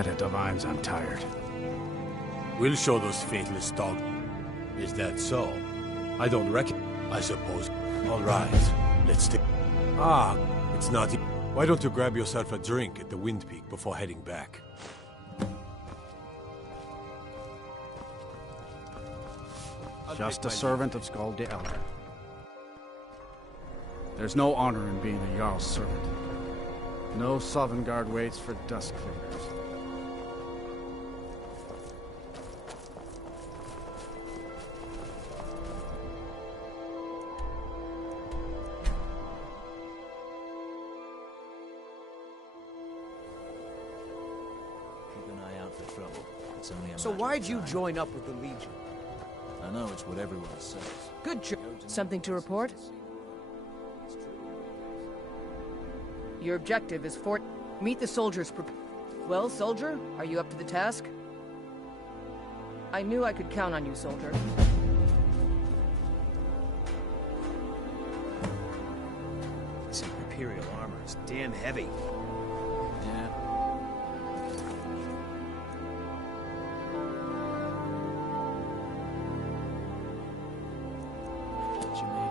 By the divines, I'm tired. We'll show those faithless dogs. Is that so? I don't reckon. I suppose. All right, let's take. Ah, it's not. Why don't you grab yourself a drink at the Wind Peak before heading back? Just a servant of Skald the Elder. There's no honor in being a Jarl's servant. No Sovngarde waits for dust cleaners. Keep an eye out for trouble. It's only a So matter why'd of you time. join up with the Legion? I know it's what everyone says. Good choice. Something to report? Your objective is Fort... Meet the soldiers. Well, soldier, are you up to the task? I knew I could count on you, soldier. This Imperial armor is damn heavy. Yeah. What you mean?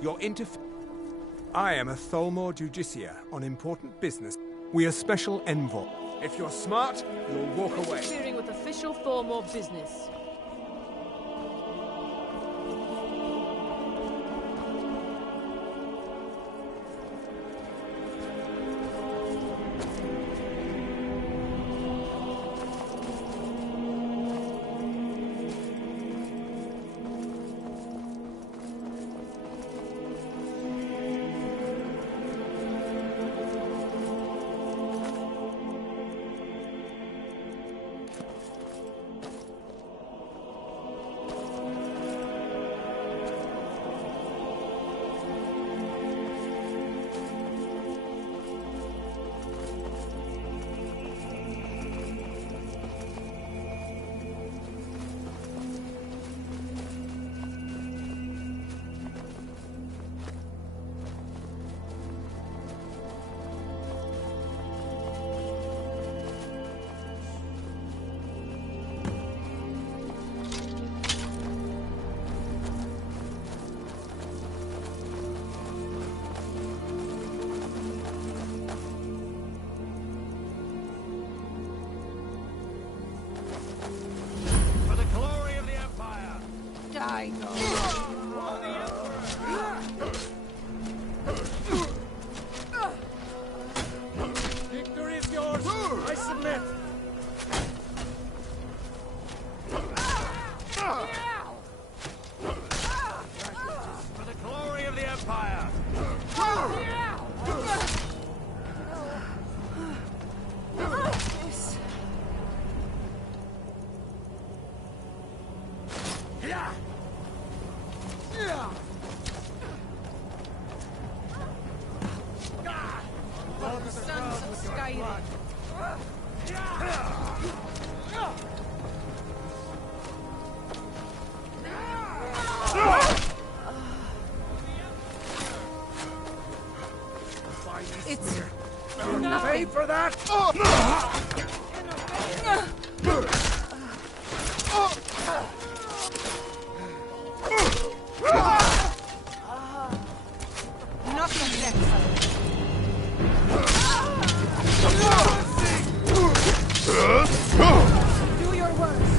Your I am a Tholmor Judiciar on important business. We are special envoy. If you're smart, you'll walk away. Interfering with official Thormore business. It's... Pay nothing. for that! Nothing left. Do your worst.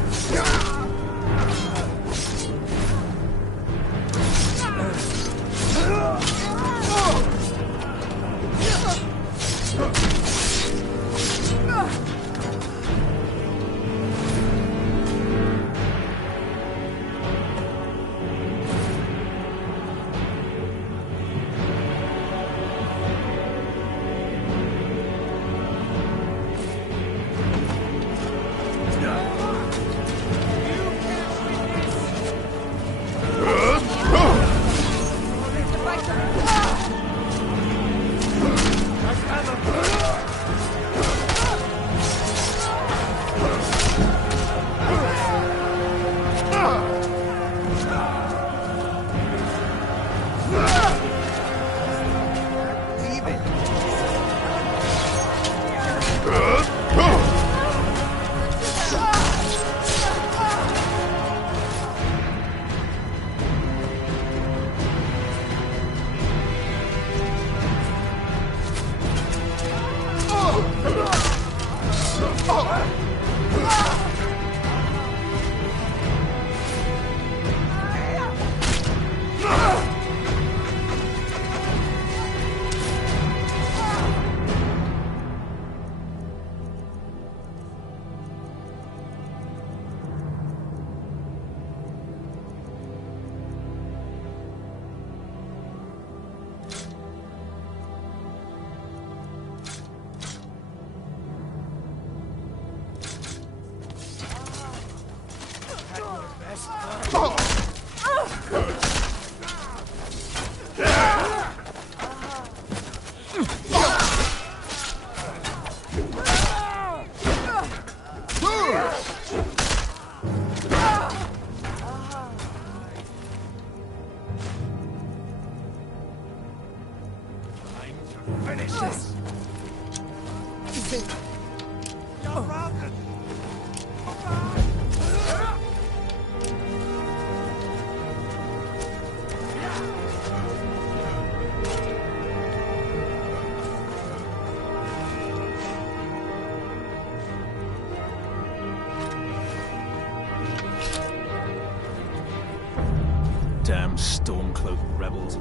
Damn storm-cloaked rebels.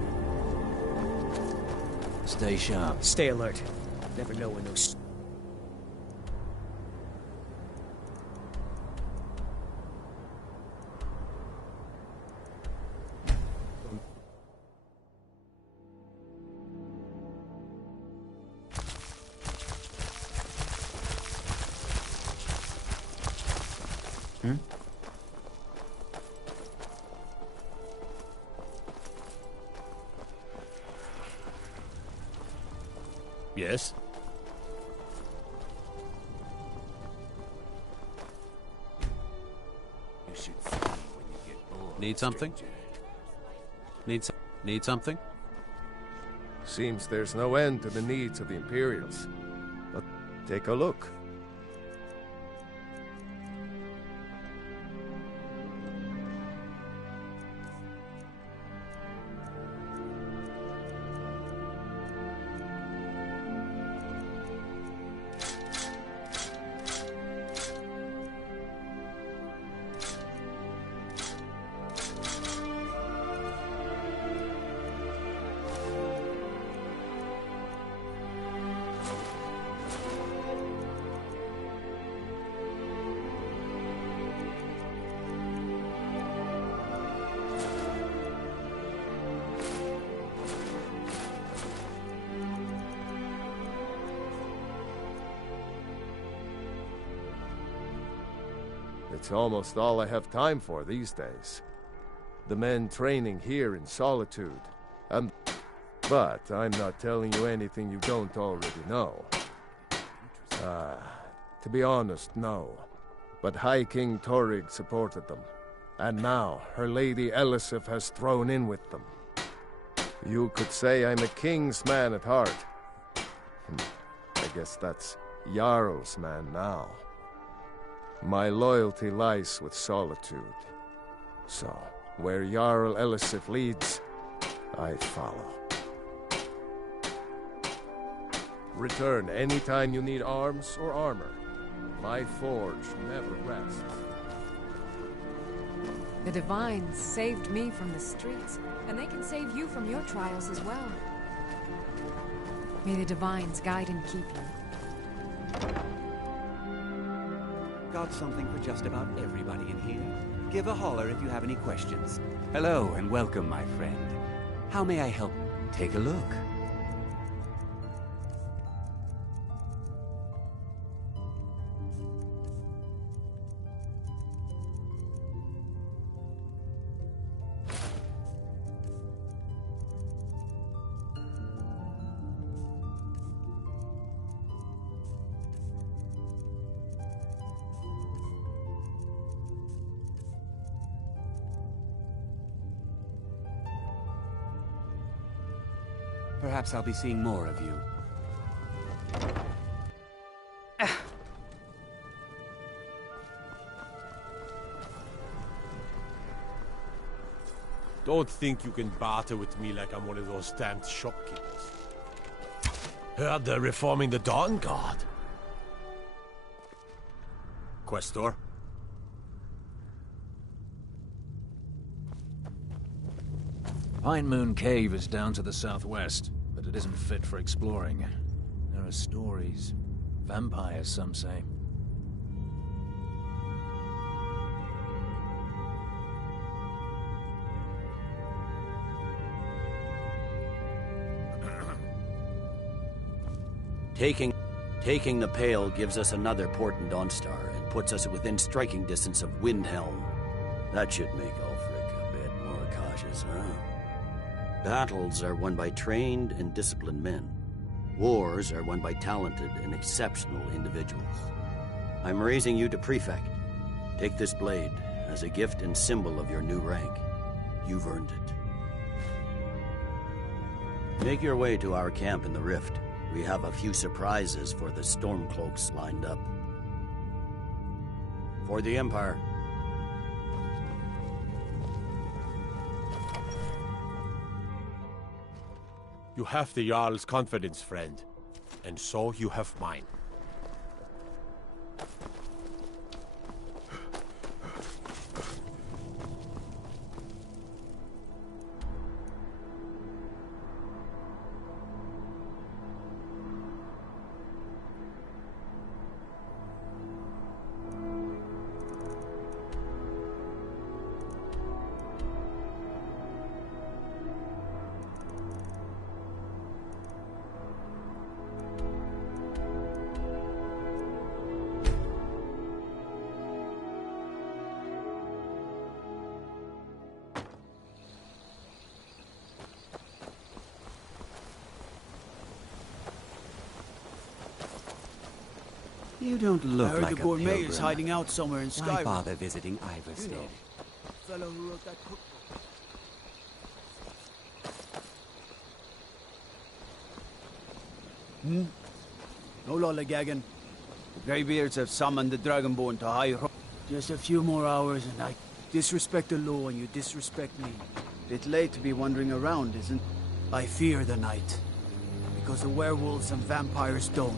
Stay sharp. Stay alert. Never know when those... Yes? You should flee when you get bored. Need something? Need something? Seems there's no end to the needs of the Imperials. But take a look. It's almost all I have time for these days. The men training here in solitude. But I'm not telling you anything you don't already know. To be honest, no. But High King Torrig supported them. And now, her Lady Elisif has thrown in with them. You could say I'm a king's man at heart. I guess that's Jarl's man now. My loyalty lies with Solitude. So, where Jarl Elisif leads, I follow. Return anytime you need arms or armor. My forge never rests. The Divines saved me from the streets, and they can save you from your trials as well. May the Divines guide and keep you. Got something for just about everybody in here. Give a holler if you have any questions. Hello and welcome, my friend. How may I help? Take a look. Perhaps I'll be seeing more of you. Don't think you can barter with me like I'm one of those stamped shopkeepers. Heard they're reforming the Dawn Guard. Questor? Pine Moon Cave is down to the southwest, but it isn't fit for exploring. There are stories. Vampires, some say. Taking the Pale gives us another port in Dawnstar and puts us within striking distance of Windhelm. That should make Ulfric a bit more cautious, huh? Battles are won by trained and disciplined men. Wars are won by talented and exceptional individuals. I'm raising you to Prefect. Take this blade as a gift and symbol of your new rank. You've earned it. Make your way to our camp in the Rift. We have a few surprises for the Stormcloaks lined up. For the Empire. You have the Jarl's confidence, friend. And so you have mine. You don't look I heard like the a gourmet pilgrim. is hiding out somewhere in Why Skyrim. bother visiting Ivarstead? You know, the fellow who wrote that cookbook. No lollygagging. The Greybeards have summoned the Dragonborn to High Road. Just a few more hours and I disrespect the law and you disrespect me. Bit late to be wandering around, isn't it? I fear the night. Because the werewolves and vampires don't.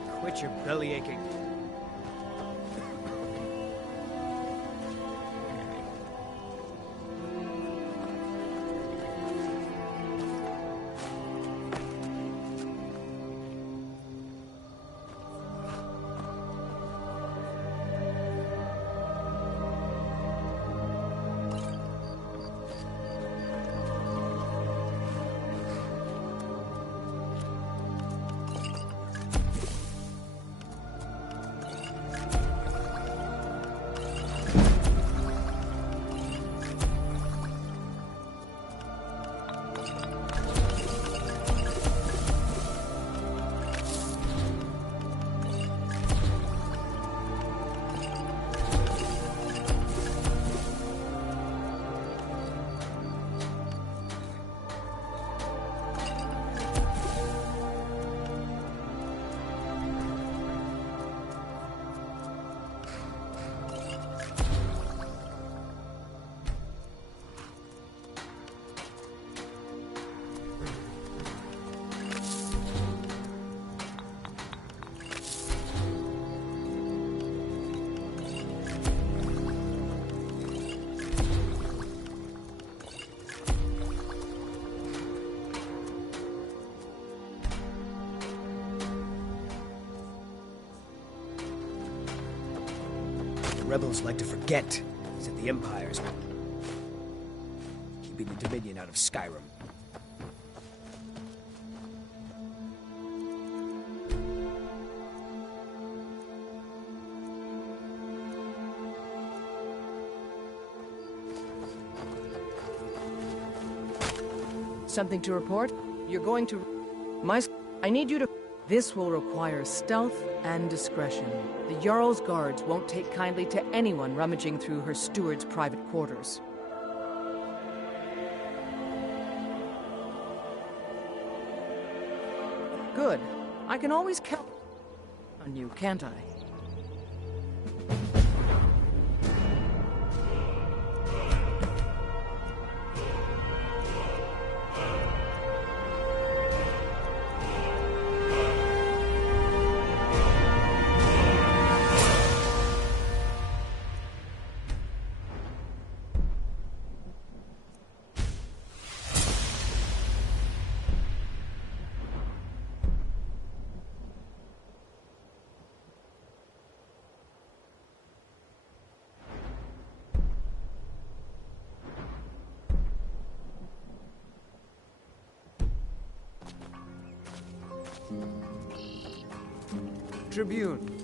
quit your belly aching. Rebels like to forget that the Empire's keeping the Dominion out of Skyrim. Something to report? You're going to... I need you to... This will require stealth and discretion. The Jarl's guards won't take kindly to anyone rummaging through her steward's private quarters. Good. I can always count on you, can't I? Tribune.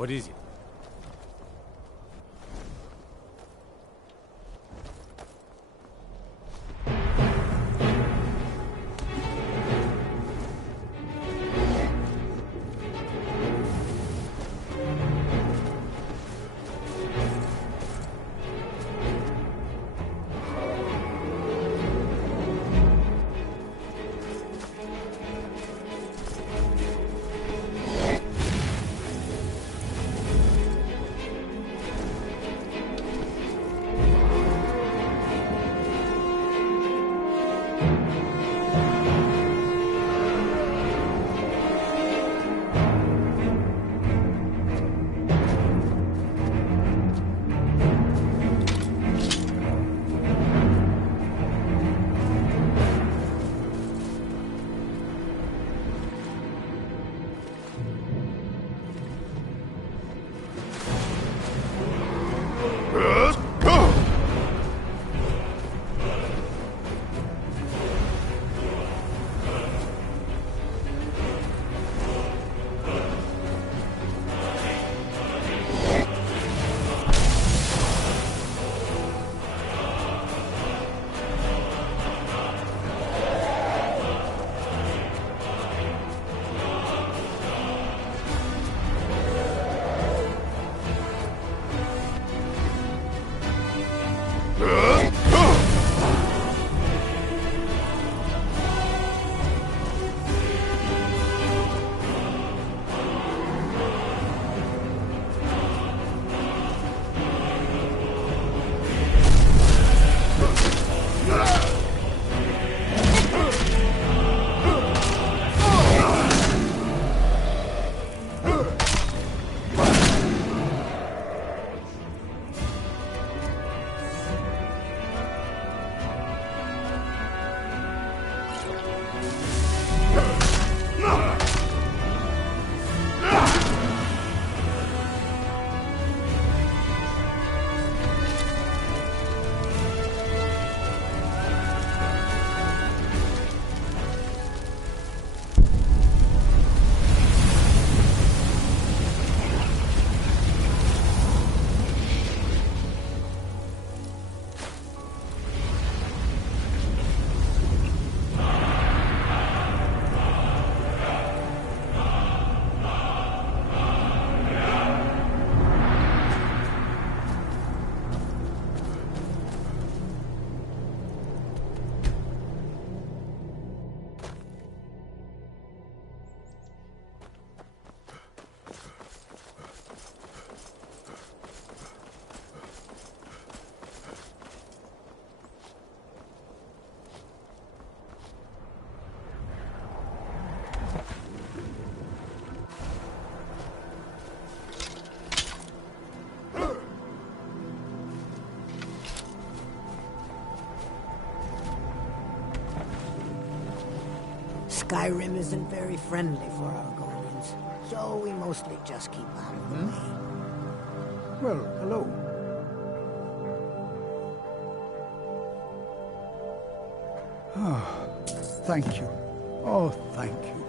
What is it? Skyrim isn't very friendly for Argonians, so we mostly just keep out of the way. Well, hello. Thank you. Oh, thank you.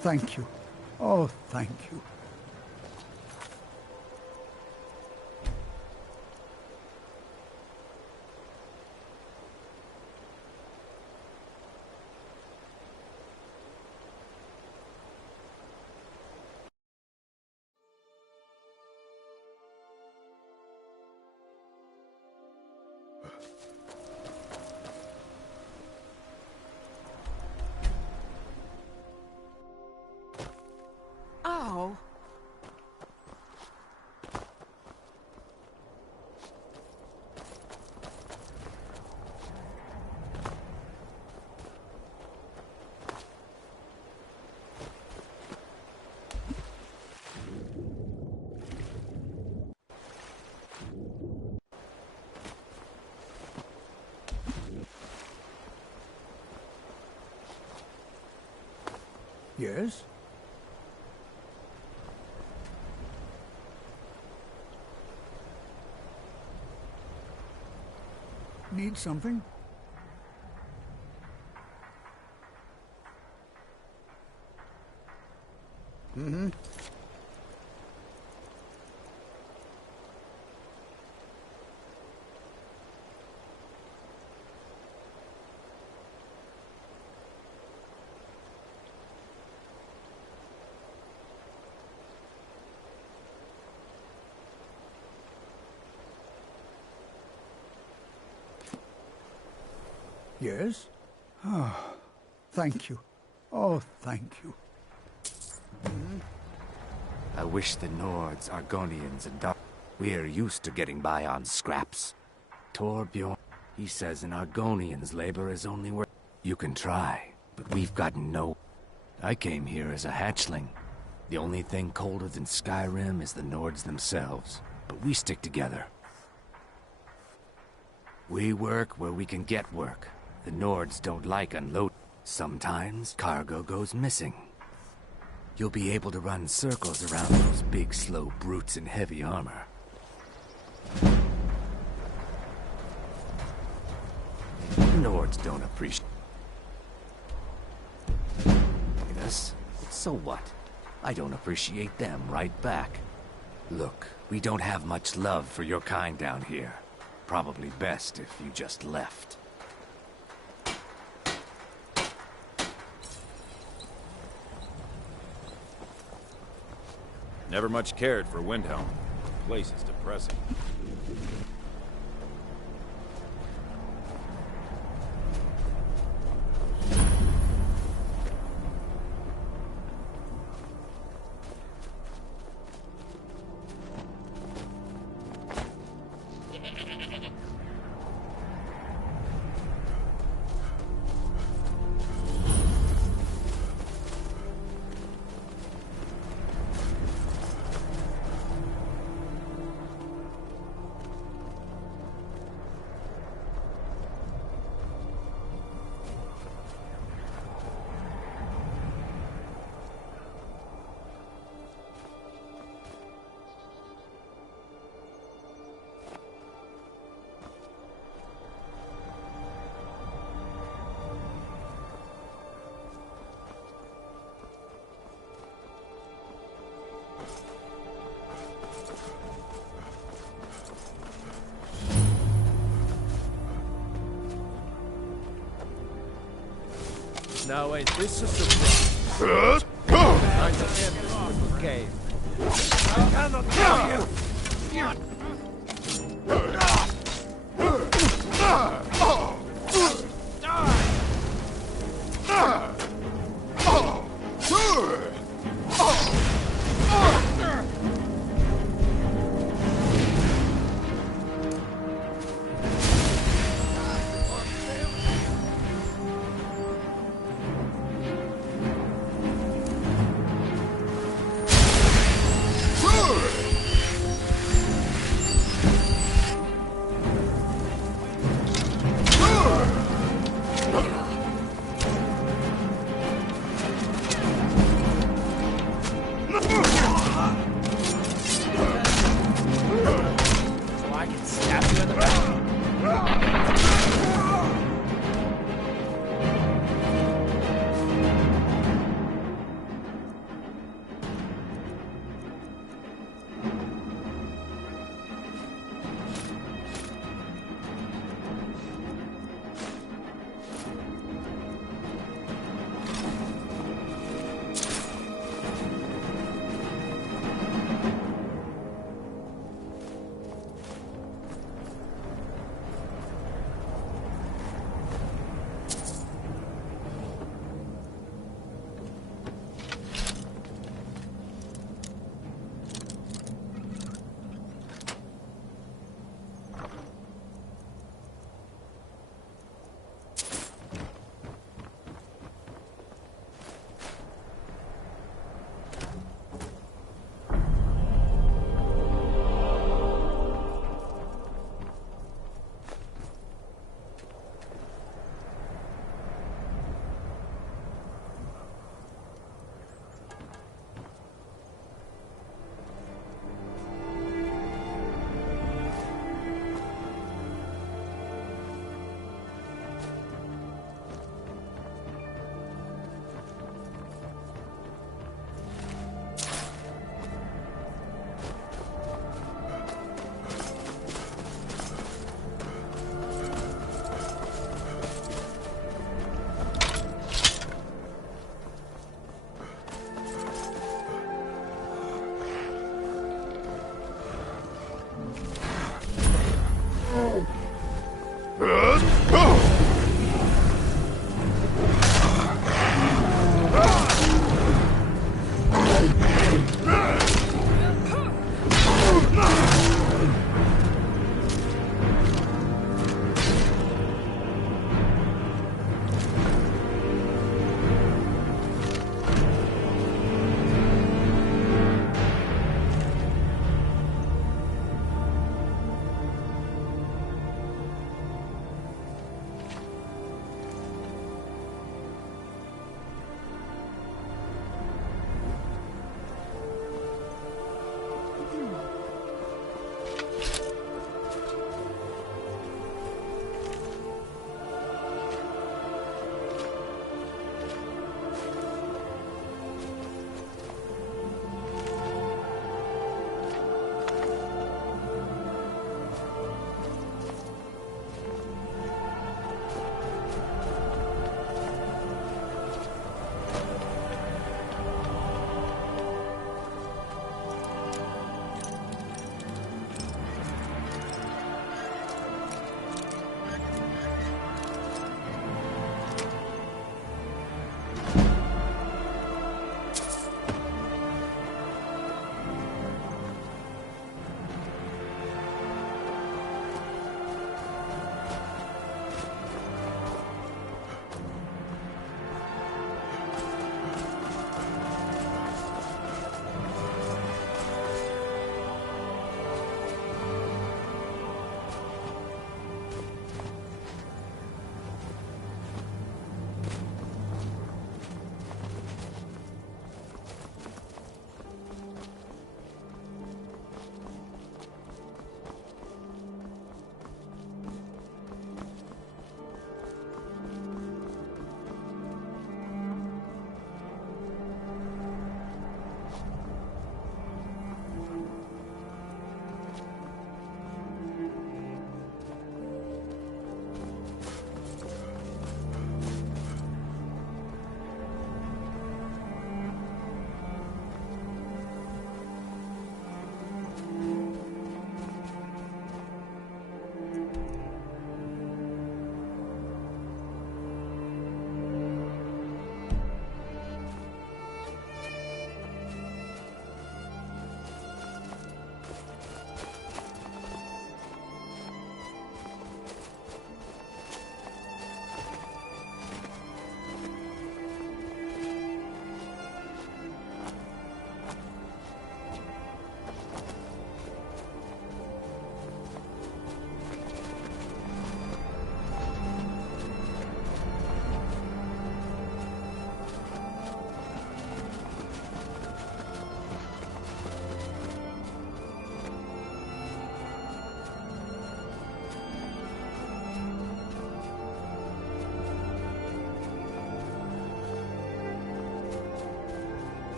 Thank you. Oh, thank you. Ow! Yes? Need something? Mm-hmm. Yes? Ah, thank you. Oh, thank you. I wish the Nords, Argonians, and we're used to getting by on scraps. Torbjorn, he says an Argonian's labor is only worth... You can try, but we've got no... I came here as a hatchling. The only thing colder than Skyrim is the Nords themselves, but we stick together. We work where we can get work. The Nords don't like unload. Sometimes cargo goes missing. You'll be able to run circles around those big, slow brutes in heavy armor. The Nords don't appreciate us. So what? I don't appreciate them right back. Look, we don't have much love for your kind down here. Probably best if you just left. Never much cared for Windhelm. The place is depressing. Now ain't this a surprise? Time to end this little game. I cannot kill you!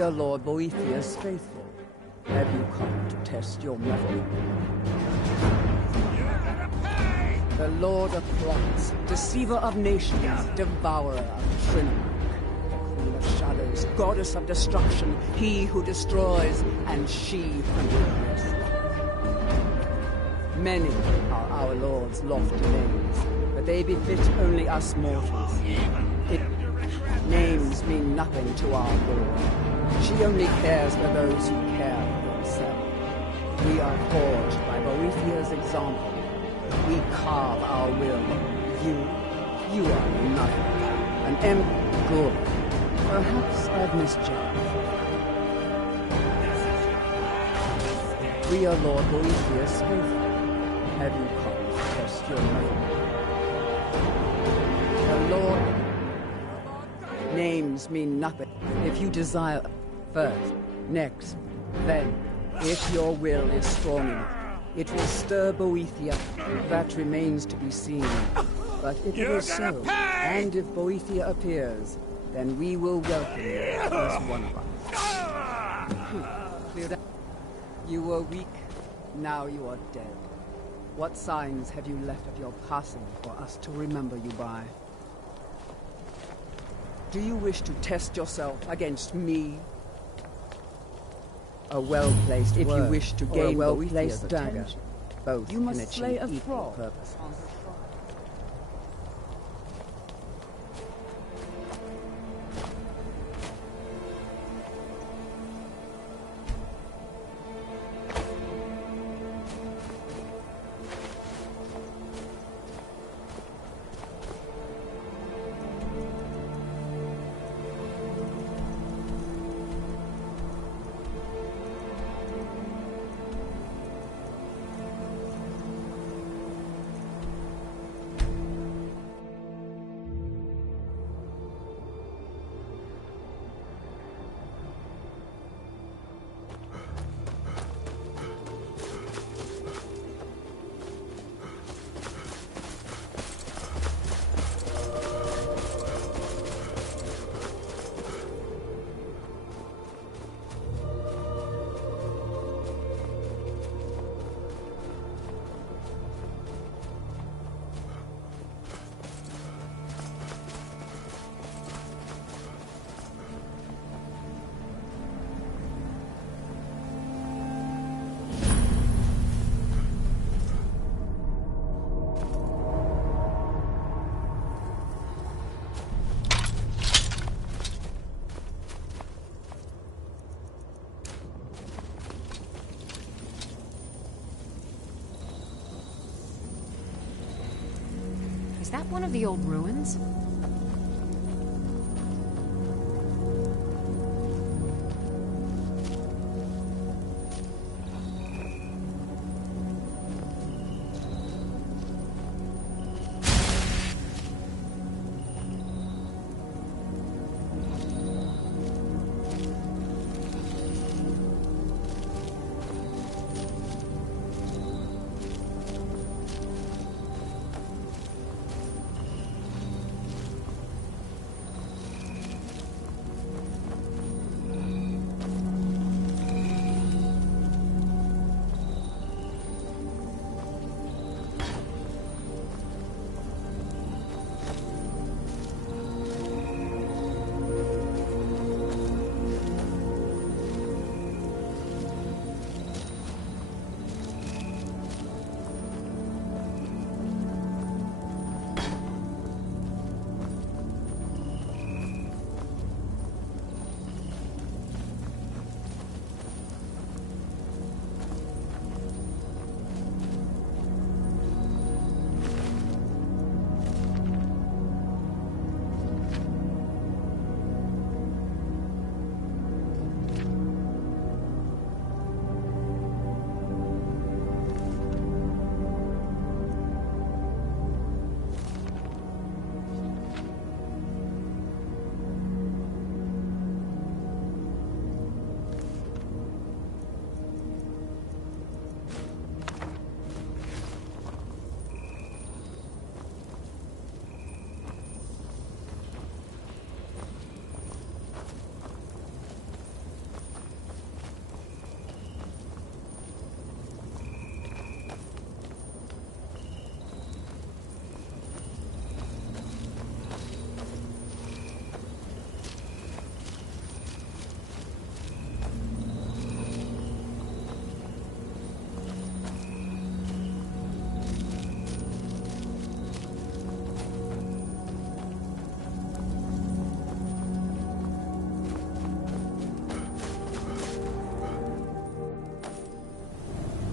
We are Lord Boethiah's faithful. Have you come to test your mettle? The Lord of Plots, deceiver of nations, devourer of Trinity, the Queen of Shadows, goddess of destruction, he who destroys, and she who rules. Many are our Lord's lofty names, but they befit only us mortals. Names mean nothing to our Lord. She only cares for those who care for themselves. We are forged by Boethiah's example. We carve our will. You are nothing. An empty good. Perhaps I've misjudged. We are Lord Boethiah's faithful. Have you come to test your mettle? The Lord... Names mean nothing. If you desire first, next, then, if your will is strong enough, it will stir Boethiah. That remains to be seen. But if it is so, and if Boethiah appears, then we will welcome you as one of us. Cleared up. You were weak, now you are dead. What signs have you left of your passing for us to remember you by? Do you wish to test yourself against me? A well-placed if you wish to gain a well-placed dagger. Both you must slay a frog purpose. Is that one of the old ruins?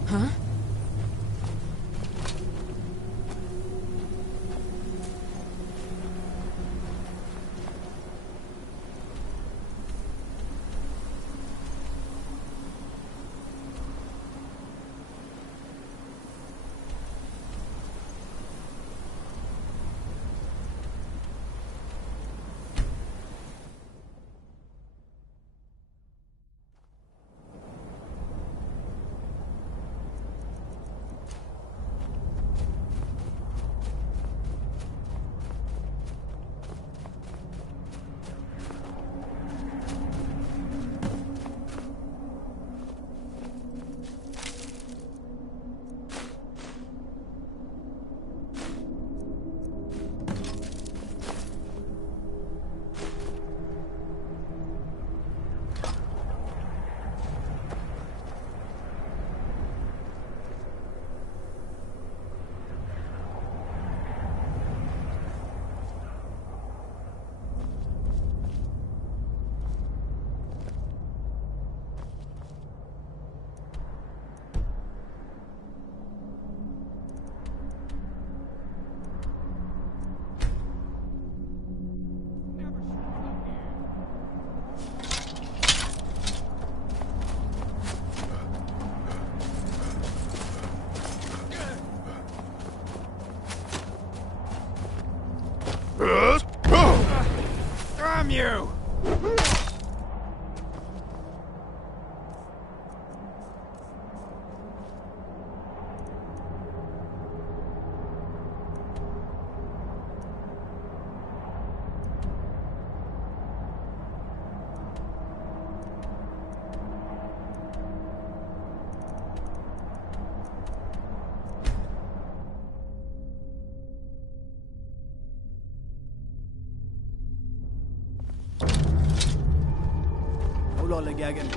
Huh? Damn you! Gagan.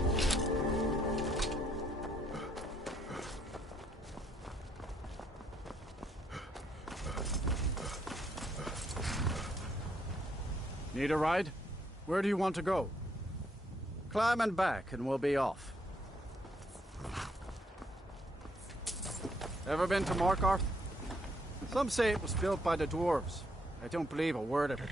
Need a ride? Where do you want to go? Climb and back and we'll be off. Ever been to Markarth? Some say it was built by the dwarves. I don't believe a word of it.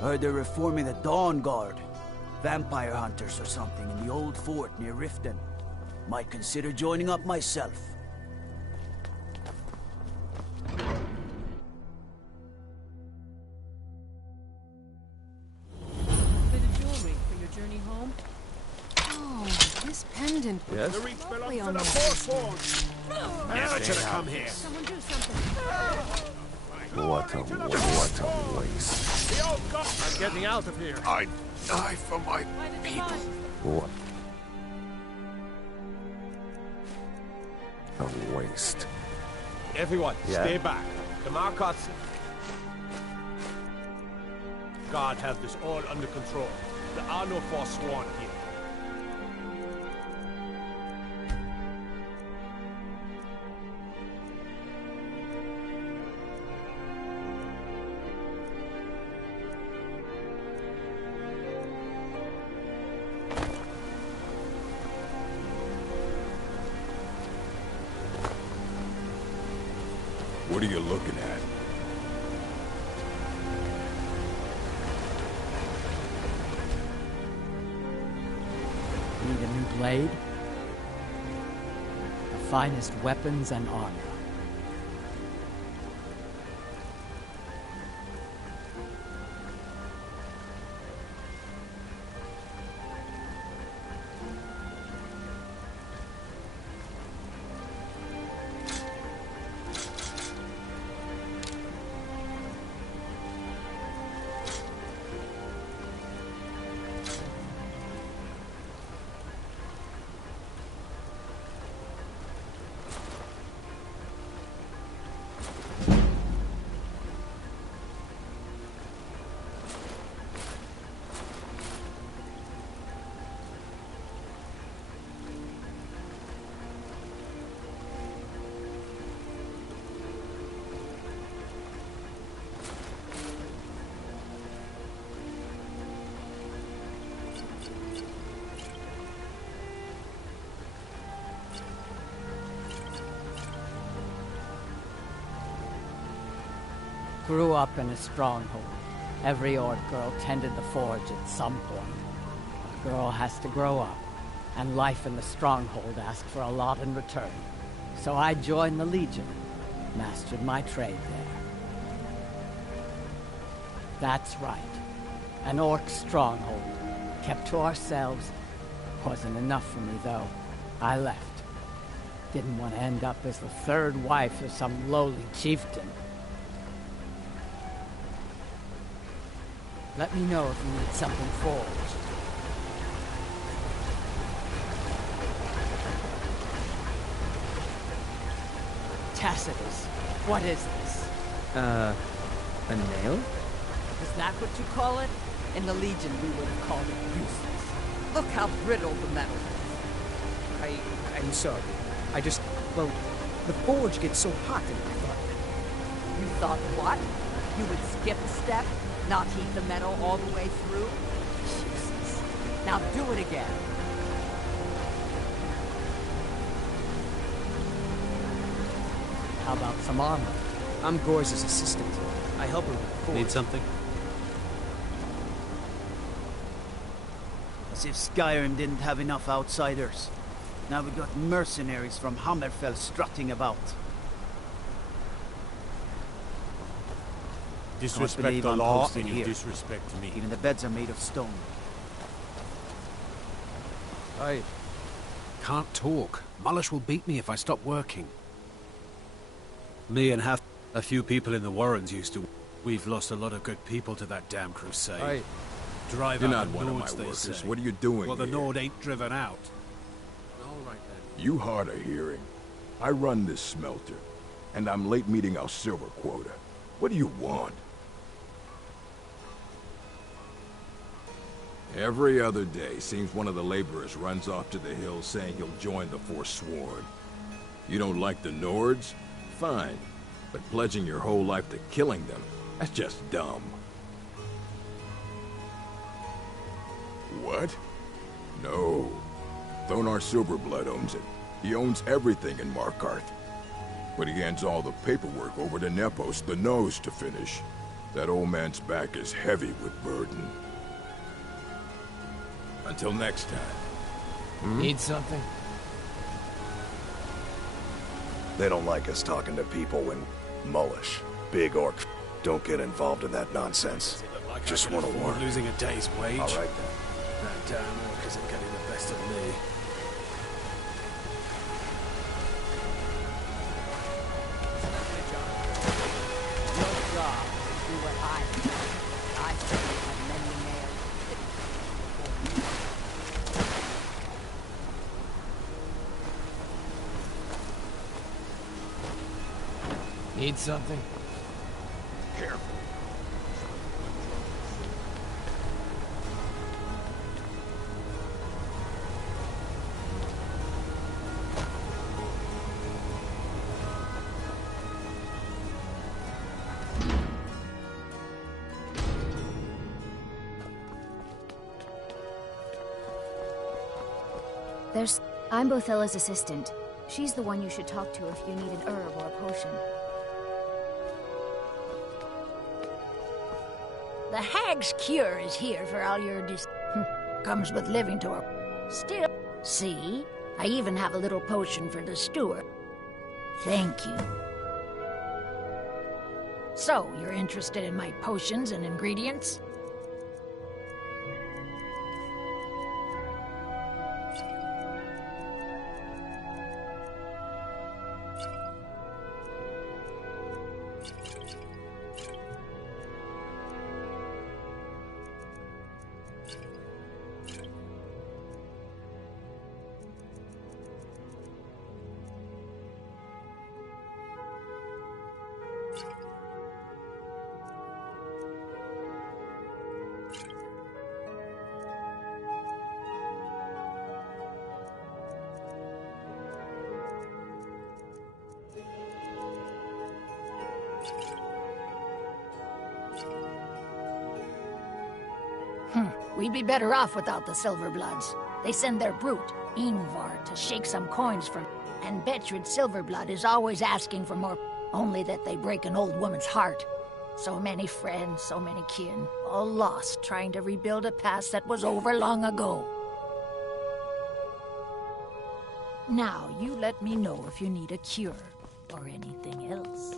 Heard they're reforming the Dawn Guard. Vampire hunters or something in the old fort near Riften. Might consider joining up myself. Bit of jewelry for your journey home? Oh, this pendant. Yes? The reach belongs to the Forsworn! Never should have come here. Someone do something. What a waste. The old god! I'm getting out of here. I die for my people. What a waste. Everyone, Yeah? stay back. The Markarths... God have this all under control. There are no Forsworn here. What are you looking at? Need a new blade? The finest weapons and armor. Grew up in a stronghold. Every Orc girl tended the forge at some point. A girl has to grow up, and life in the stronghold asked for a lot in return. So I joined the Legion, mastered my trade there. That's right. An Orc stronghold. Kept to ourselves. Wasn't enough for me, though. I left. Didn't want to end up as the third wife of some lowly chieftain. Let me know if you need something forged. Tacitus, what is this? A nail? Is that what you call it? In the Legion, we would have called it useless. Look how brittle the metal is. I'm sorry. I just... well, the forge gets so hot and I thought... You thought what? You would skip a step? Not heat the metal all the way through? Jesus. Now do it again. How about some armor? I'm Gore's assistant. I help her with the forge. Need something? As if Skyrim didn't have enough outsiders. Now we got mercenaries from Hammerfell strutting about. Disrespect the law and you disrespect me. Even the beds are made of stone. I can't talk. Mullish will beat me if I stop working. Me and half a few people in the Warrens used to. We've lost a lot of good people to that damn crusade. Drive You're out not the one of Nords, my they workers. say. What are you doing Well, the here? Nord ain't driven out. All right then. You hard of hearing. I run this smelter, and I'm late meeting our silver quota. What do you want? Every other day, seems one of the laborers runs off to the hills saying he'll join the Forsworn. You don't like the Nords? Fine. But pledging your whole life to killing them, that's just dumb. What? No. Thonar Silverblood owns it. He owns everything in Markarth. But he hands all the paperwork over to Nepos, the Nose, to finish. That old man's back is heavy with burden. Until next time. Need something? They don't like us talking to people when Mullish, big orc, don't get involved in that nonsense. Just want to warn. Losing a day's wage. All right then. That damn orc isn't getting the best of me. Your job is to do what I do. I say like mending nails. Need something? Careful. I'm Bothella's assistant. She's the one you should talk to if you need an herb or a potion. The Hag's Cure is here for all your comes with living to her. Still, see? I even have a little potion for the steward. Thank you. So, you're interested in my potions and ingredients? We'd be better off without the Silverbloods. They send their brute, Ingvar, to shake some coins for... And Betrid Silverblood is always asking for more, only that they break an old woman's heart. So many friends, so many kin, all lost trying to rebuild a past that was over long ago. Now, you let me know if you need a cure, or anything else.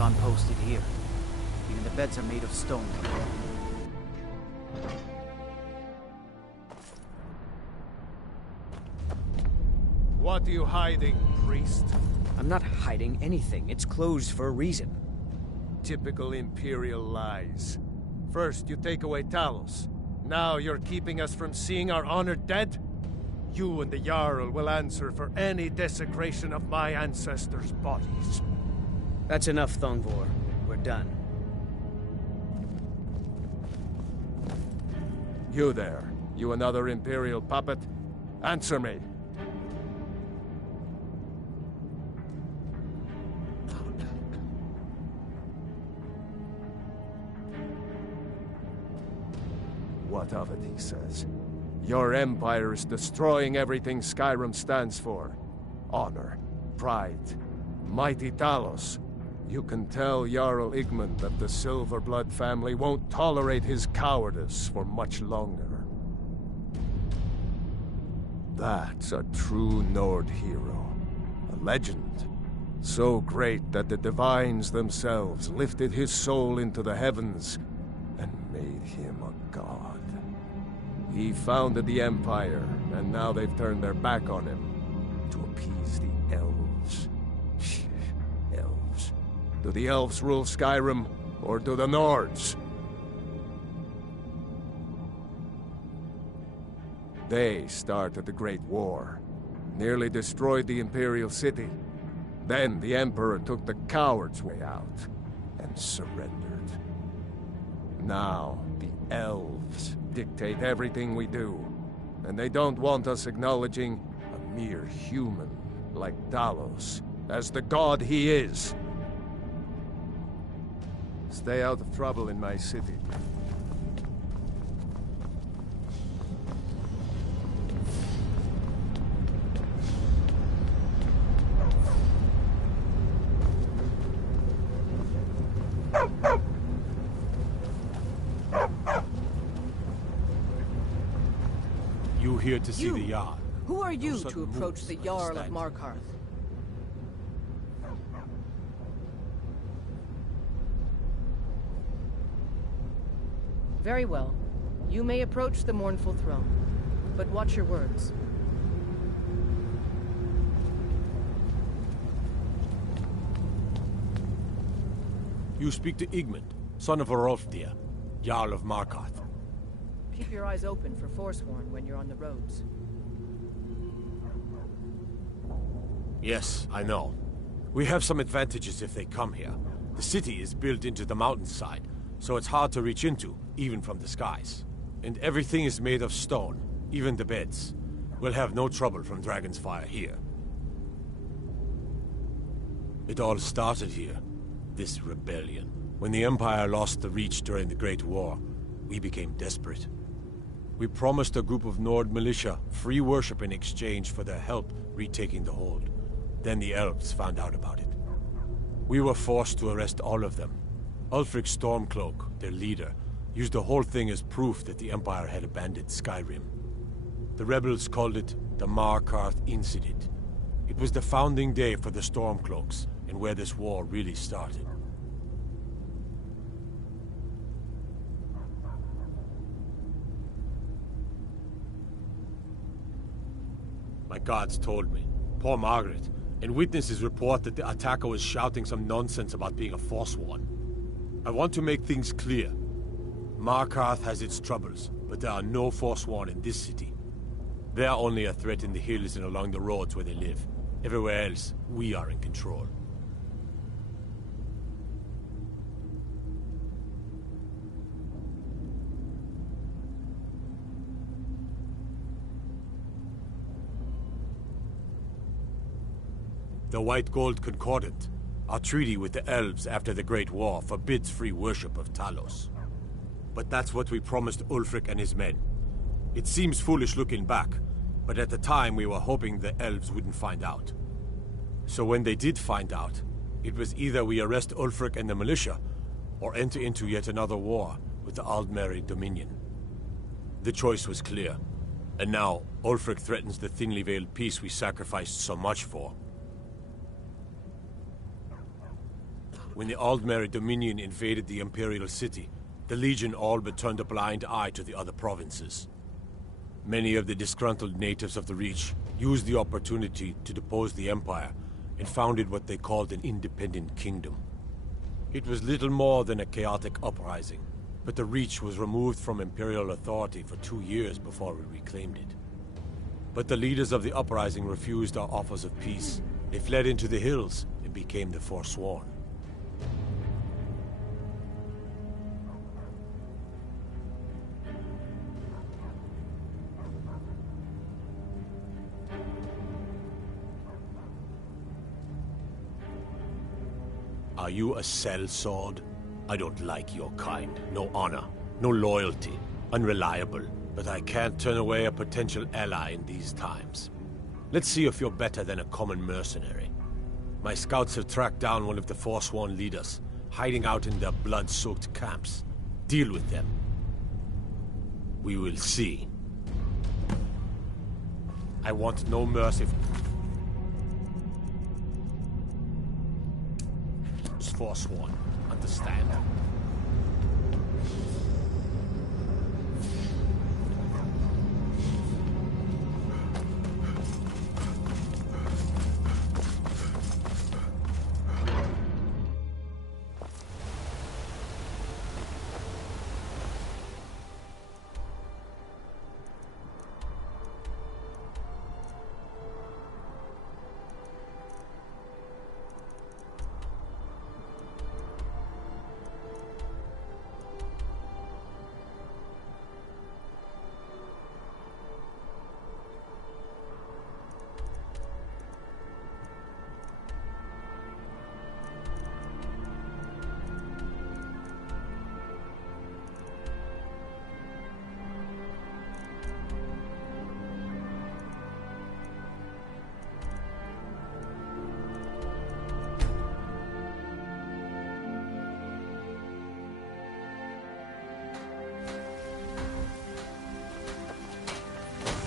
I'm posted here. Even the beds are made of stone. What are you hiding, priest? I'm not hiding anything. It's closed for a reason. Typical Imperial lies. First, you take away Talos. Now you're keeping us from seeing our honored dead? You and the Jarl will answer for any desecration of my ancestors' bodies. That's enough, Thongvor. We're done. You there. You another Imperial puppet? Answer me. What of it, he says. Your empire is destroying everything Skyrim stands for. Honor, pride, mighty Talos. You can tell Jarl Igmund that the Silverblood family won't tolerate his cowardice for much longer. That's a true Nord hero. A legend. So great that the Divines themselves lifted his soul into the heavens and made him a god. He founded the Empire, and now they've turned their back on him to appease the elves. Elves. Do the elves rule Skyrim, or do the Nords? They started the Great War, nearly destroyed the Imperial City. Then the Emperor took the coward's way out, and surrendered. Now, the elves dictate everything we do, and they don't want us acknowledging a mere human like Talos as the god he is. Stay out of trouble in my city. You here to see the Jarl? Who are you No to approach the Jarl of Markarth? Very well. You may approach the mournful throne, but watch your words. You speak to Igmund, son of Orolfdir, Jarl of Markarth. Keep your eyes open for Forsworn when you're on the roads. Yes, I know. We have some advantages if they come here. The city is built into the mountainside, so it's hard to reach into, even from the skies. And everything is made of stone, even the beds. We'll have no trouble from Dragon's Fire here. It all started here, this rebellion. When the Empire lost the Reach during the Great War, we became desperate. We promised a group of Nord militia free worship in exchange for their help retaking the hold. Then the elves found out about it. We were forced to arrest all of them. Ulfric Stormcloak, their leader, used the whole thing as proof that the Empire had abandoned Skyrim. The rebels called it the Markarth Incident. It was the founding day for the Stormcloaks, and where this war really started. My guards told me. Poor Margaret. And witnesses report that the attacker was shouting some nonsense about being a Forsworn. I want to make things clear. Markarth has its troubles, but there are no Forsworn in this city. They are only a threat in the hills and along the roads where they live. Everywhere else, we are in control. The White Gold Concordant, our treaty with the elves after the Great War, forbids free worship of Talos. But that's what we promised Ulfric and his men. It seems foolish looking back, but at the time we were hoping the elves wouldn't find out. So when they did find out, it was either we arrest Ulfric and the militia, or enter into yet another war with the Aldmeri Dominion. The choice was clear, and now Ulfric threatens the thinly veiled peace we sacrificed so much for. When the Aldmeri Dominion invaded the Imperial City, the Legion all but turned a blind eye to the other provinces. Many of the disgruntled natives of the Reach used the opportunity to depose the Empire and founded what they called an independent kingdom. It was little more than a chaotic uprising, but the Reach was removed from Imperial authority for 2 years before we reclaimed it. But the leaders of the uprising refused our offers of peace. They fled into the hills and became the Forsworn. Are you a sellsword? I don't like your kind. No honor, no loyalty, unreliable. But I can't turn away a potential ally in these times. Let's see if you're better than a common mercenary. My scouts have tracked down one of the Forsworn leaders, hiding out in their blood-soaked camps. Deal with them. We will see. I want no mercy. Forsworn, understand?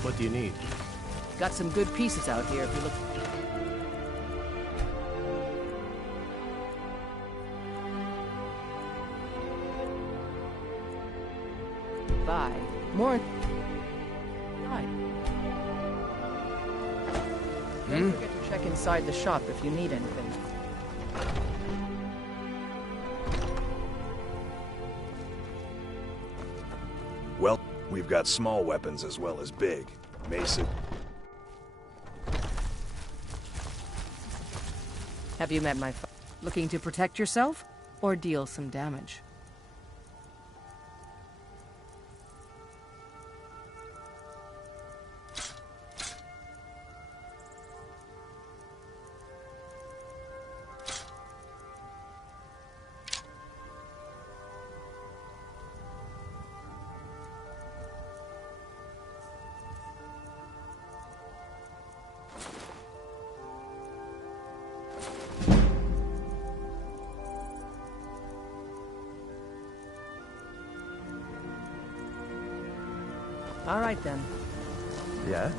What do you need? Got some good pieces out here if you look. Buy more. Right. Don't forget to check inside the shop if you need anything. Well, we've got small weapons as well as big. Mason. Have you met my looking to protect yourself or deal some damage? All right, then. Yeah?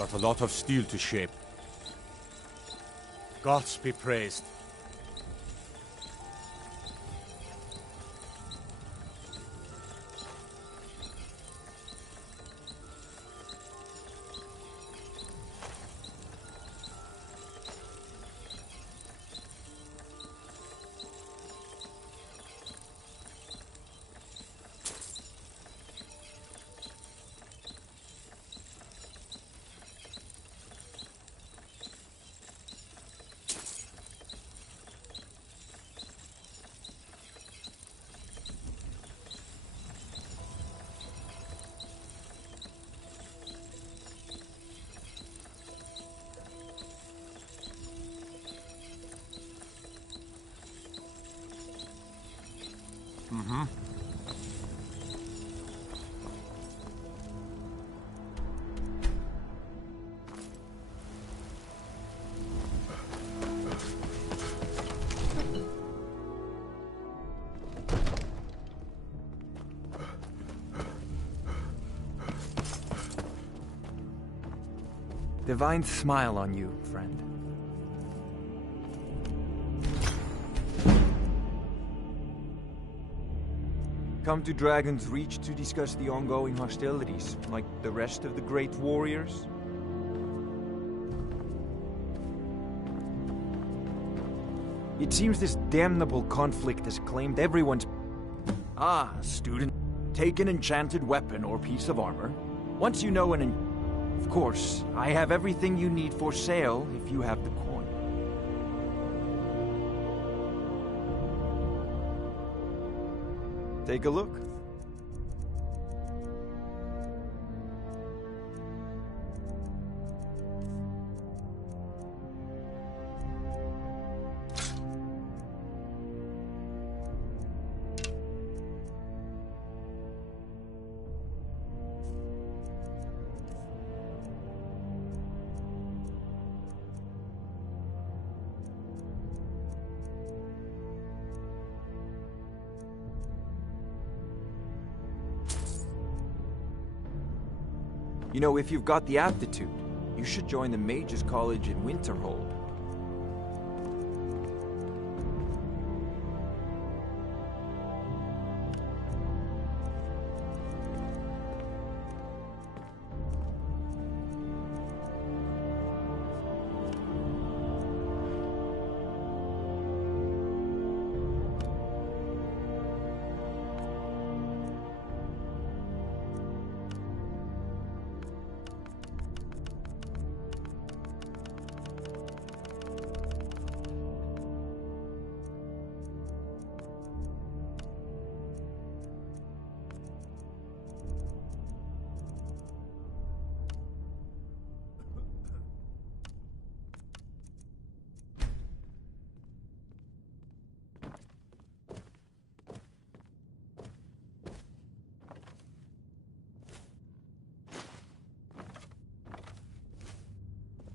Got a lot of steel to shape. Gods be praised. Mm-hmm. Divine smile on you, friend. Come to Dragon's Reach to discuss the ongoing hostilities, like the rest of the great warriors? It seems this damnable conflict has claimed everyone's... Ah, student. Take an enchanted weapon or piece of armor. Once you know Of course, I have everything you need for sale if you have the coin. Take a look. You know, if you've got the aptitude, you should join the Mages College in Winterhold.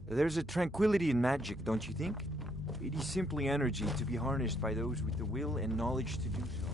There's a tranquility in magic, don't you think? It is simply energy to be harnessed by those with the will and knowledge to do so.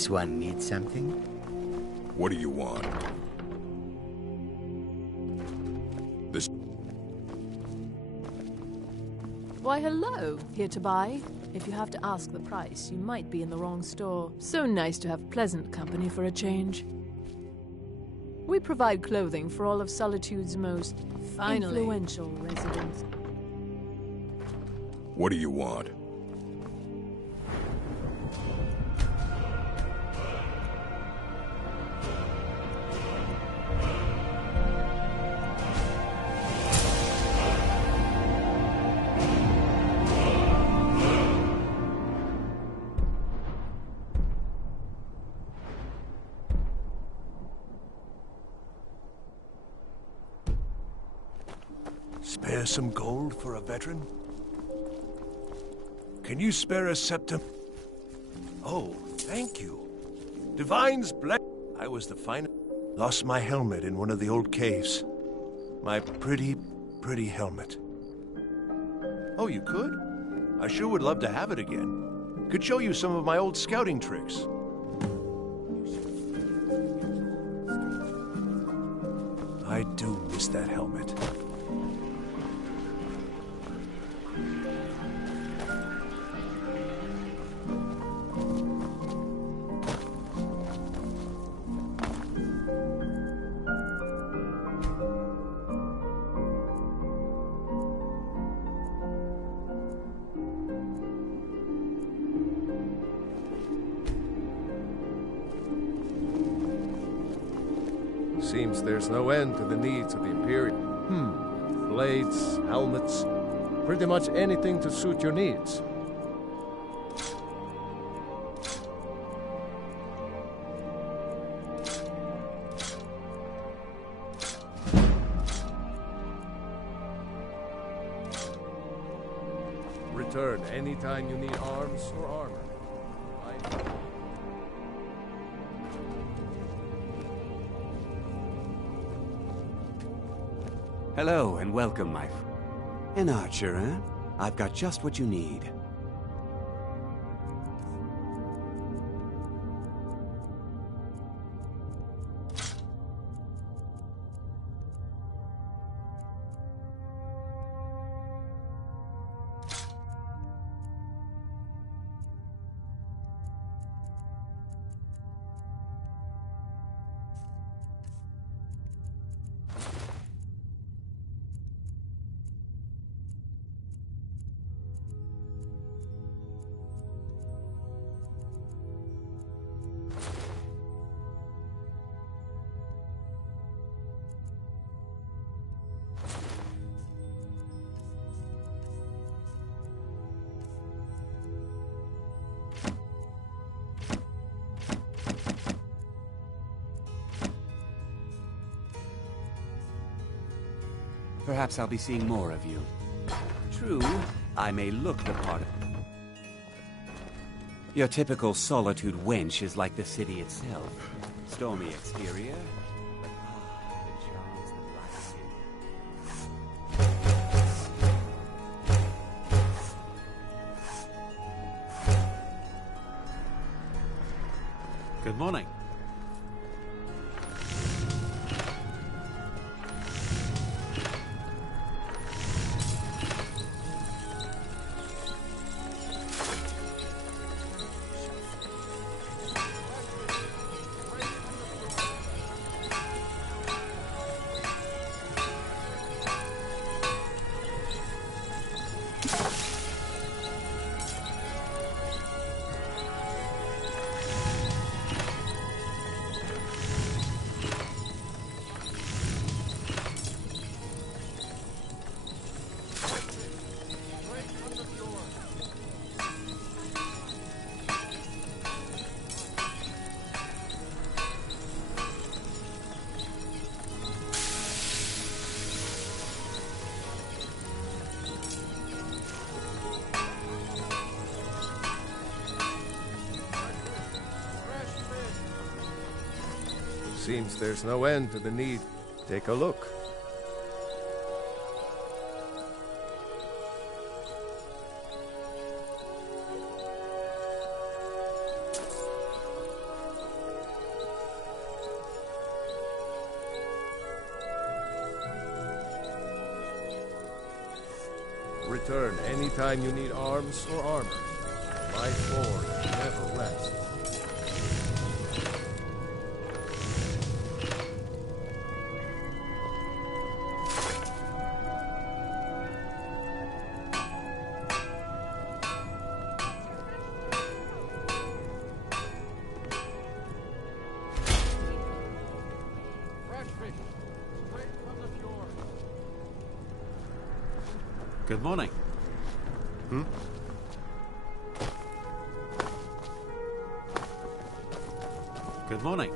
This one need something? What do you want? This... Why, hello. Here to buy? If you have to ask the price, you might be in the wrong store. So nice to have pleasant company for a change. We provide clothing for all of Solitude's most influential residents. What do you want? Spare some gold for a veteran? Can you spare a septim? Oh, thank you. Divine's bless. I was the finest. Lost my helmet in one of the old caves. My pretty helmet. Oh, you could? I sure would love to have it again. Could show you some of my old scouting tricks. I do miss that helmet. Seems there's no end to the needs of the Imperium. Blades, helmets, pretty much anything to suit your needs. Return anytime you need arms or armor. Hello and welcome, my friend. An archer, eh? I've got just what you need. Perhaps I'll be seeing more of you. True, I may look the part. Your typical Solitude wench is like the city itself. Stormy exterior, but the charms that lies in. Good morning. Seems there's no end to the need. Take a look. return anytime you need arms or armor. My forge never rests. Good morning. Hmm? Good morning.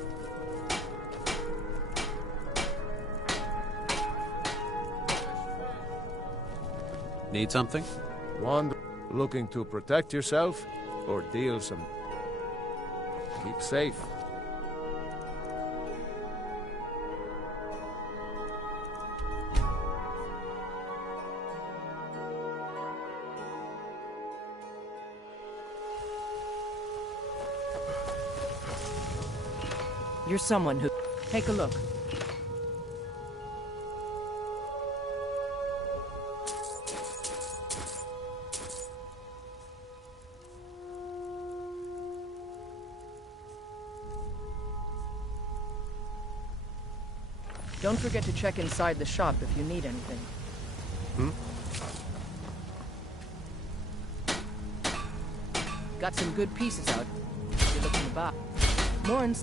Need something? Looking to protect yourself or deal some... Keep safe. You're someone who... Take a look. Don't forget to check inside the shop if you need anything. Hmm? Got some good pieces out. If you're looking to buy. More in...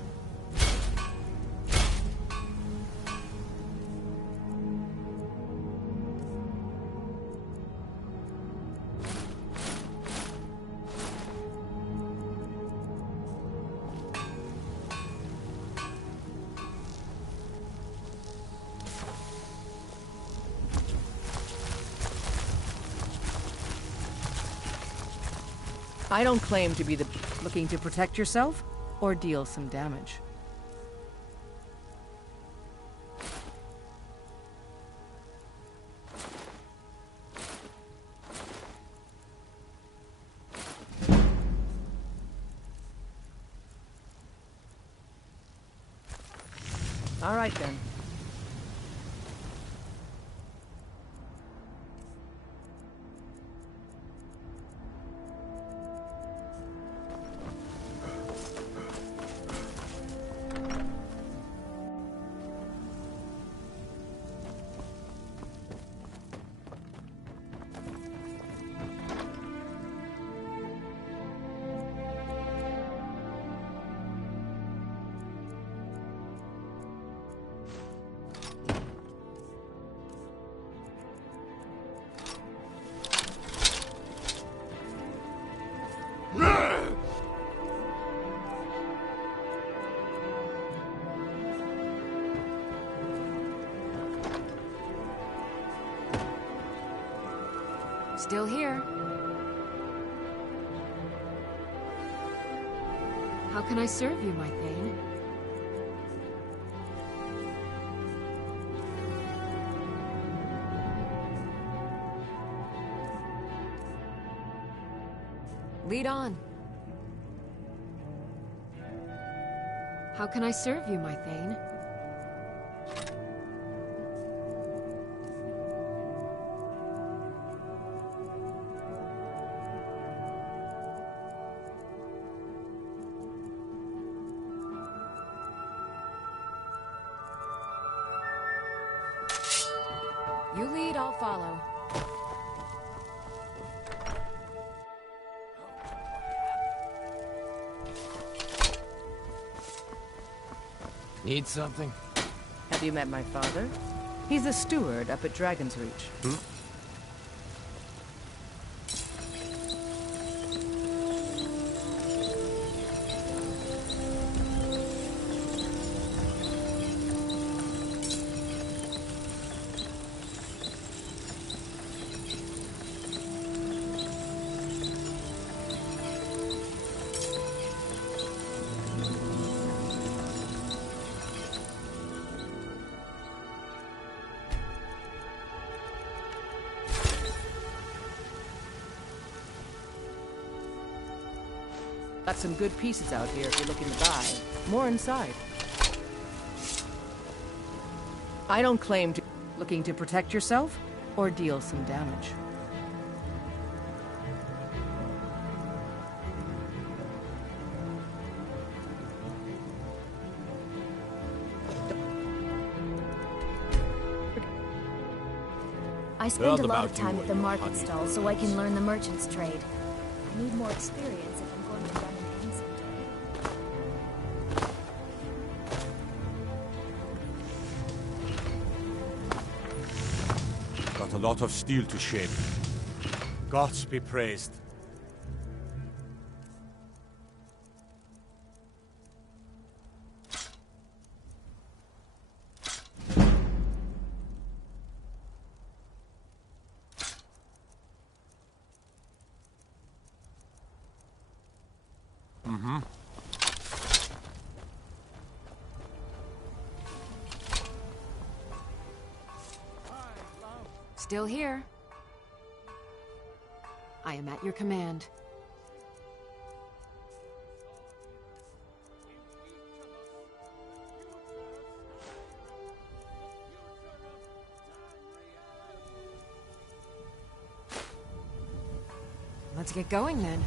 I don't claim to be the... Looking to protect yourself or deal some damage. All right then. Still here. How can I serve you, my Thane? Lead on. How can I serve you, my Thane? You lead, I'll follow. Need something? Have you met my father? He's a steward up at Dragon's Reach. Hmm? Got some good pieces out here if you're looking to buy. More inside. I don't claim to... Looking to protect yourself or deal some damage. I spend Heard a lot about of time you at the and your market honey stall so I can learn the merchant's trade. I need more experience if I'm going to run an inn someday. Got a lot of steel to shape. Gods be praised. Still here. I am at your command. Let's get going then.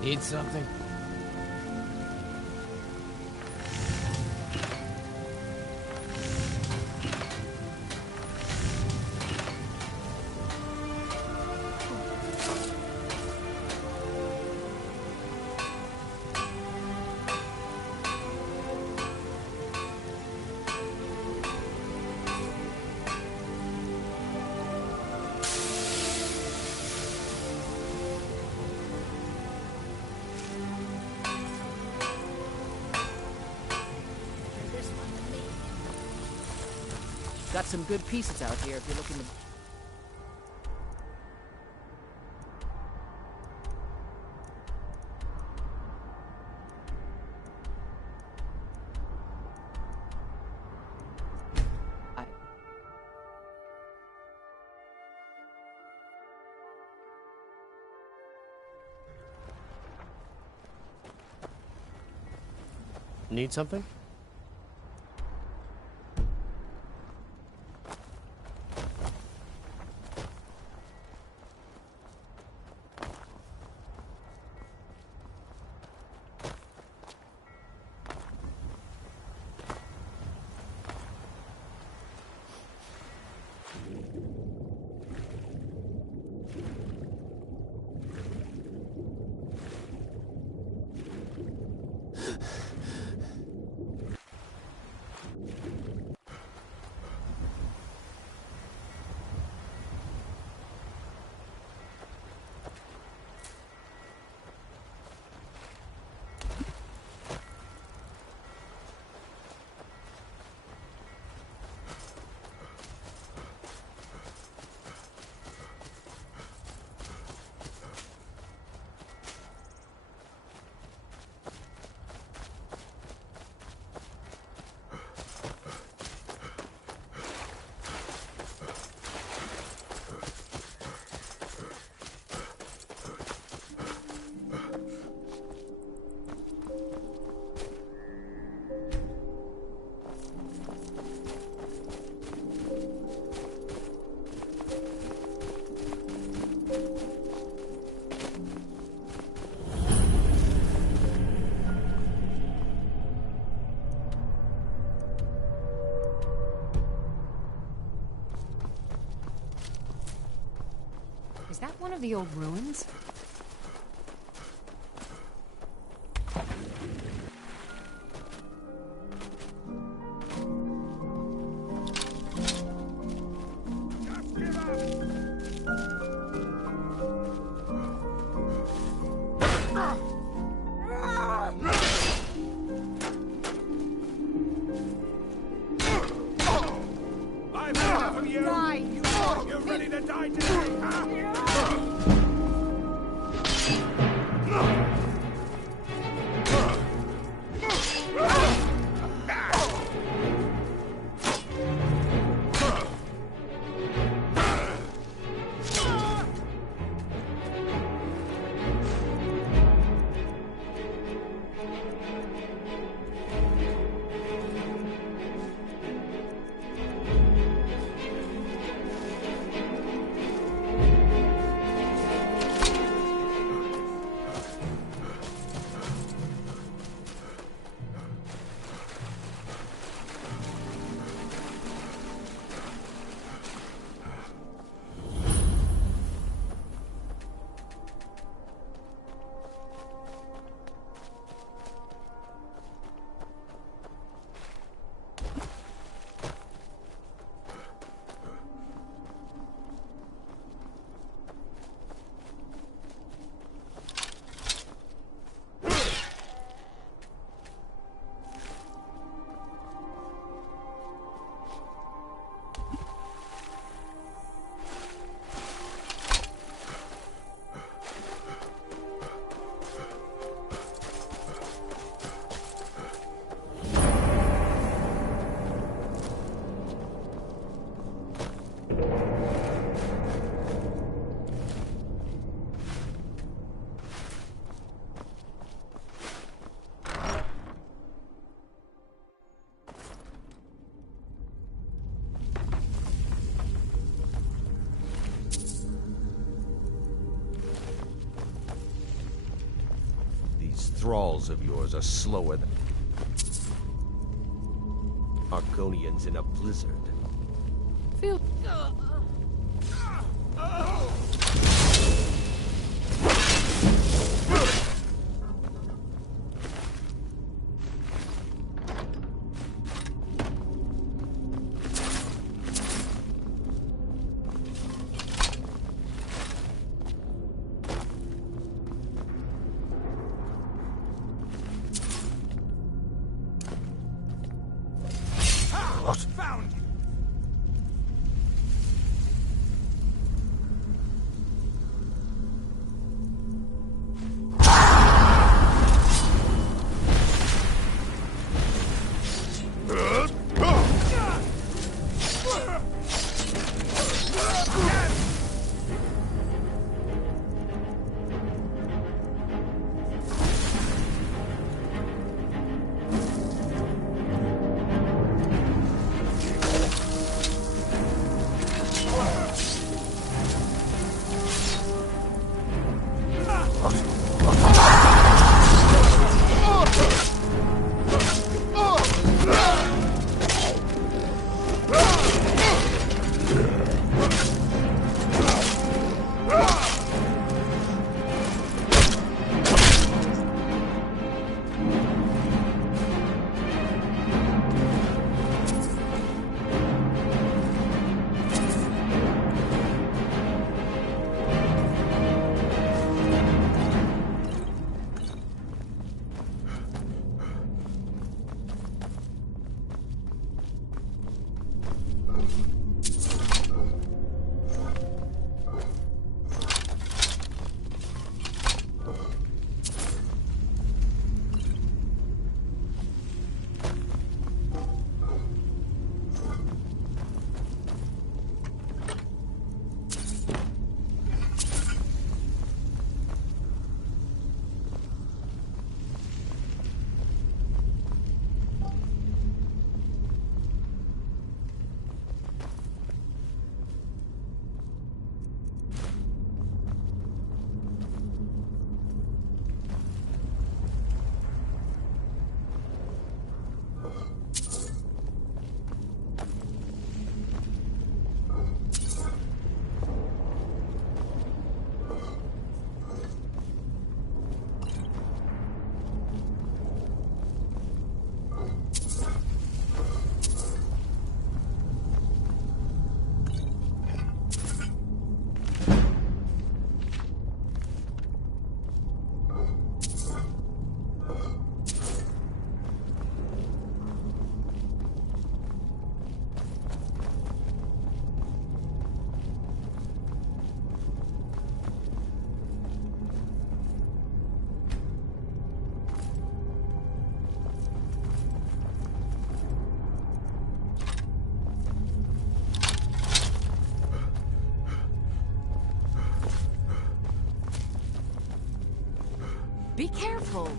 Need something? Got some good pieces out here if you're looking to... Need something? Is that one of the old ruins? I'm enough of you! Die, you! You're ready to die today, huh? thralls of yours are slower than... Argonians in a blizzard. Feel... Found you! Be careful.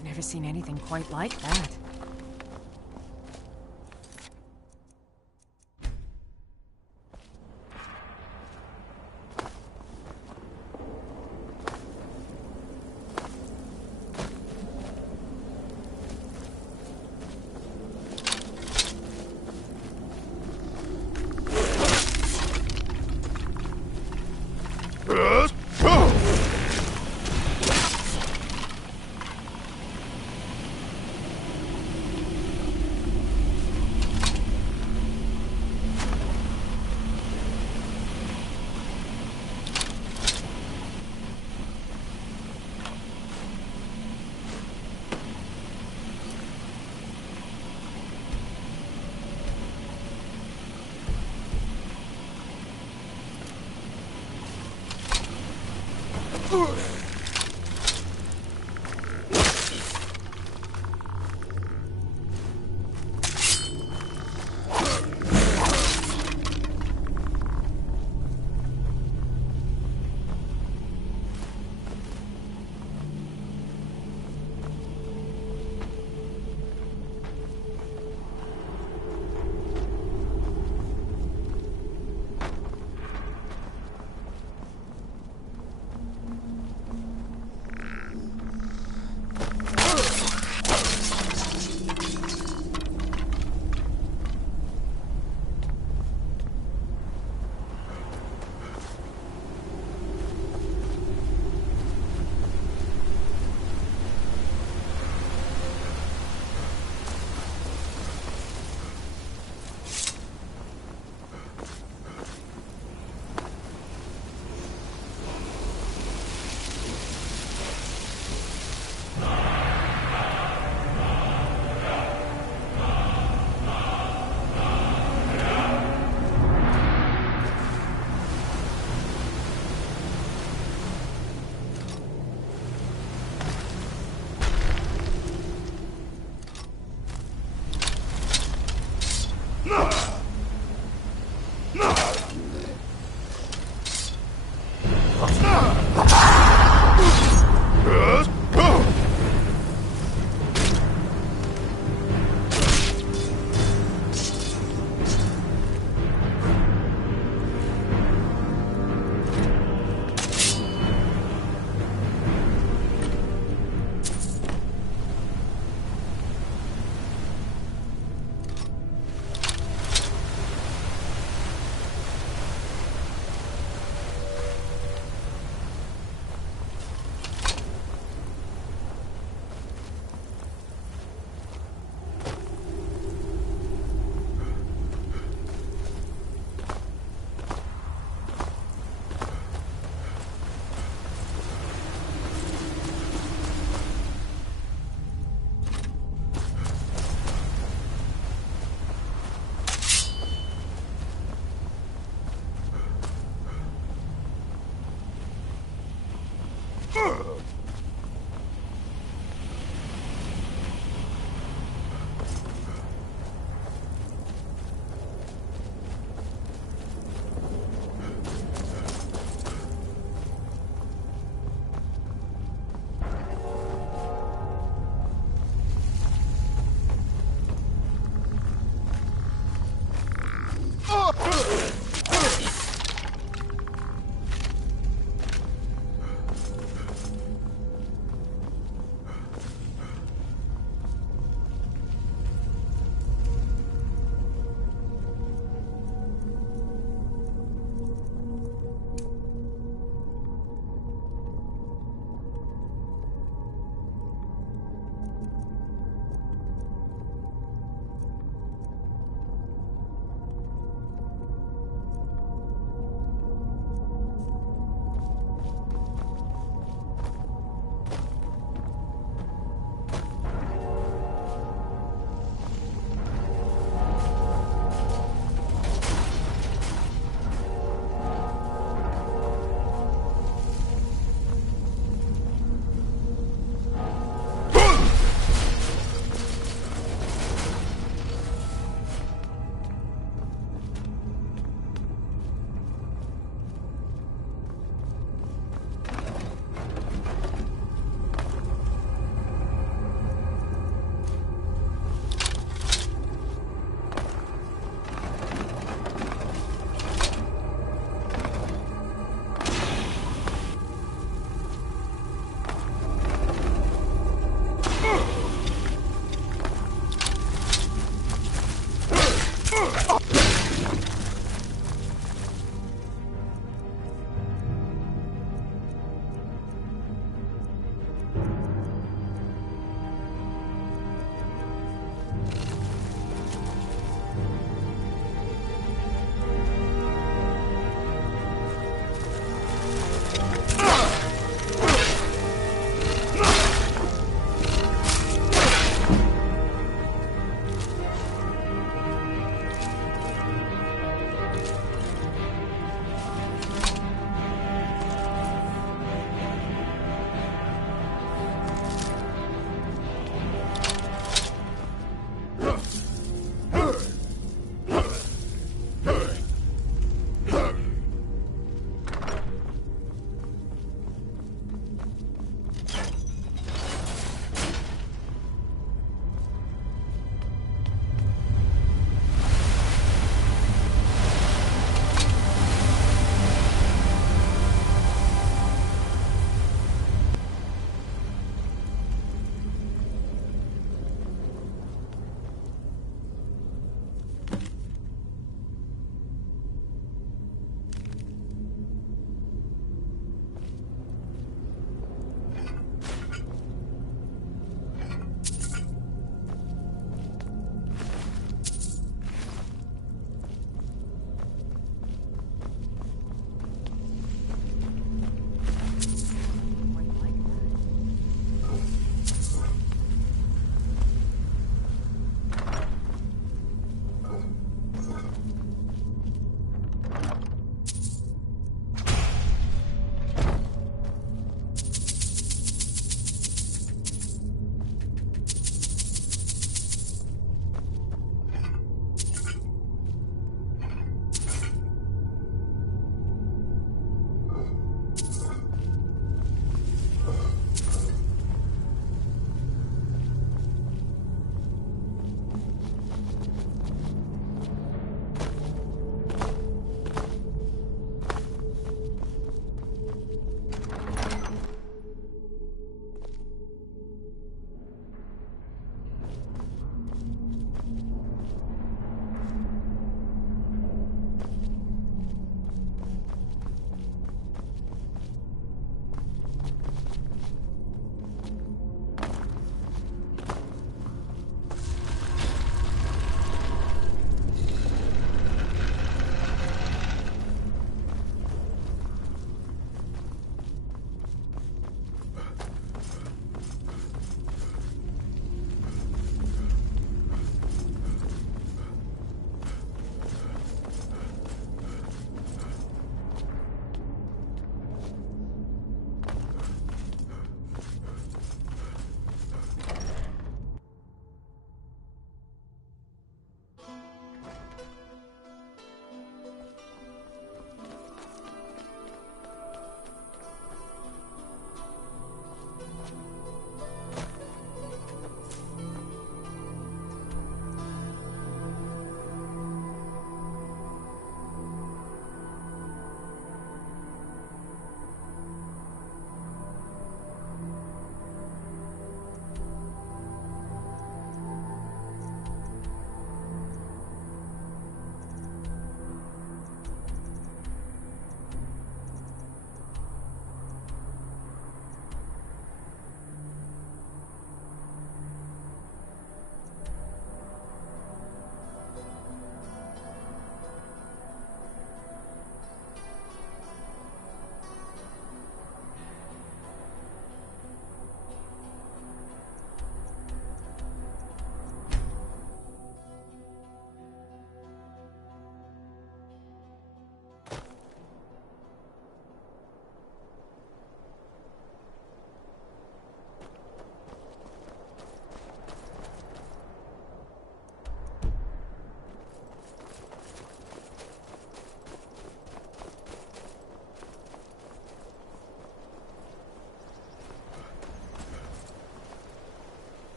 I've never seen anything quite like that.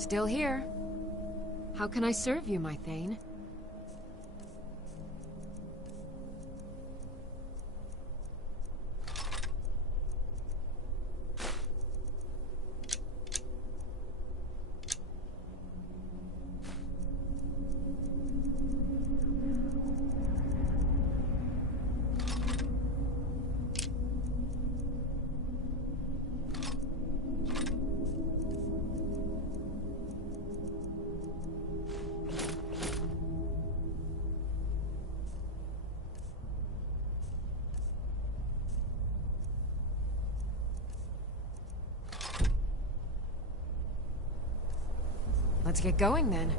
Still here. How can I serve you, my Thane? Let's get going then.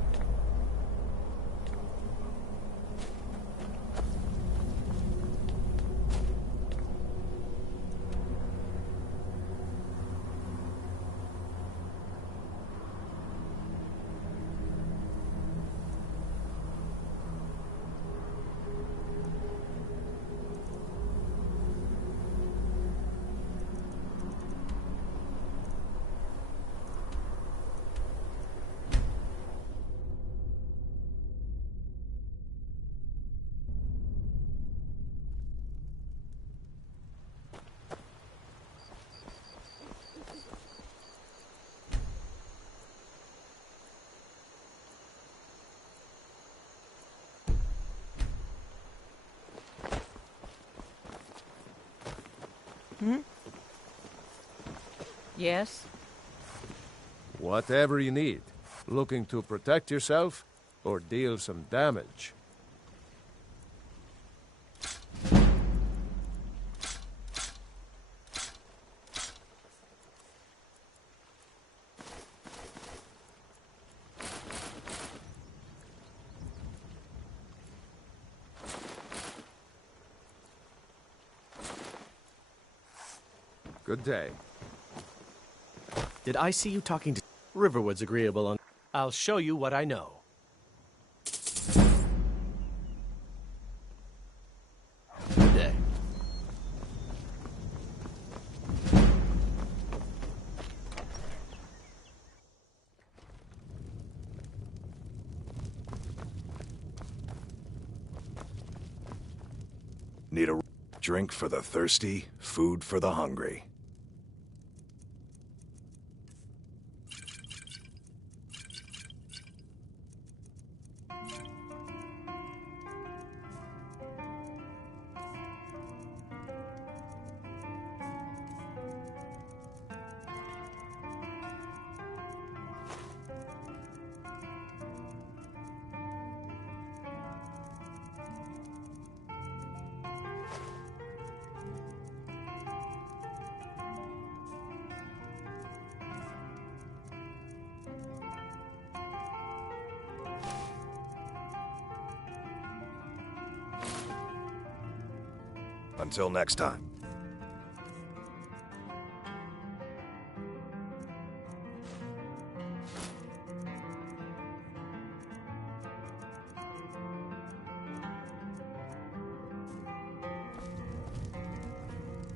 Hmm? Yes? Whatever you need. Looking to protect yourself or deal some damage? Good day. Did I see you talking to... Riverwood's agreeable on... I'll show you what I know. Good day. Need a drink for the thirsty, food for the hungry. Until next time.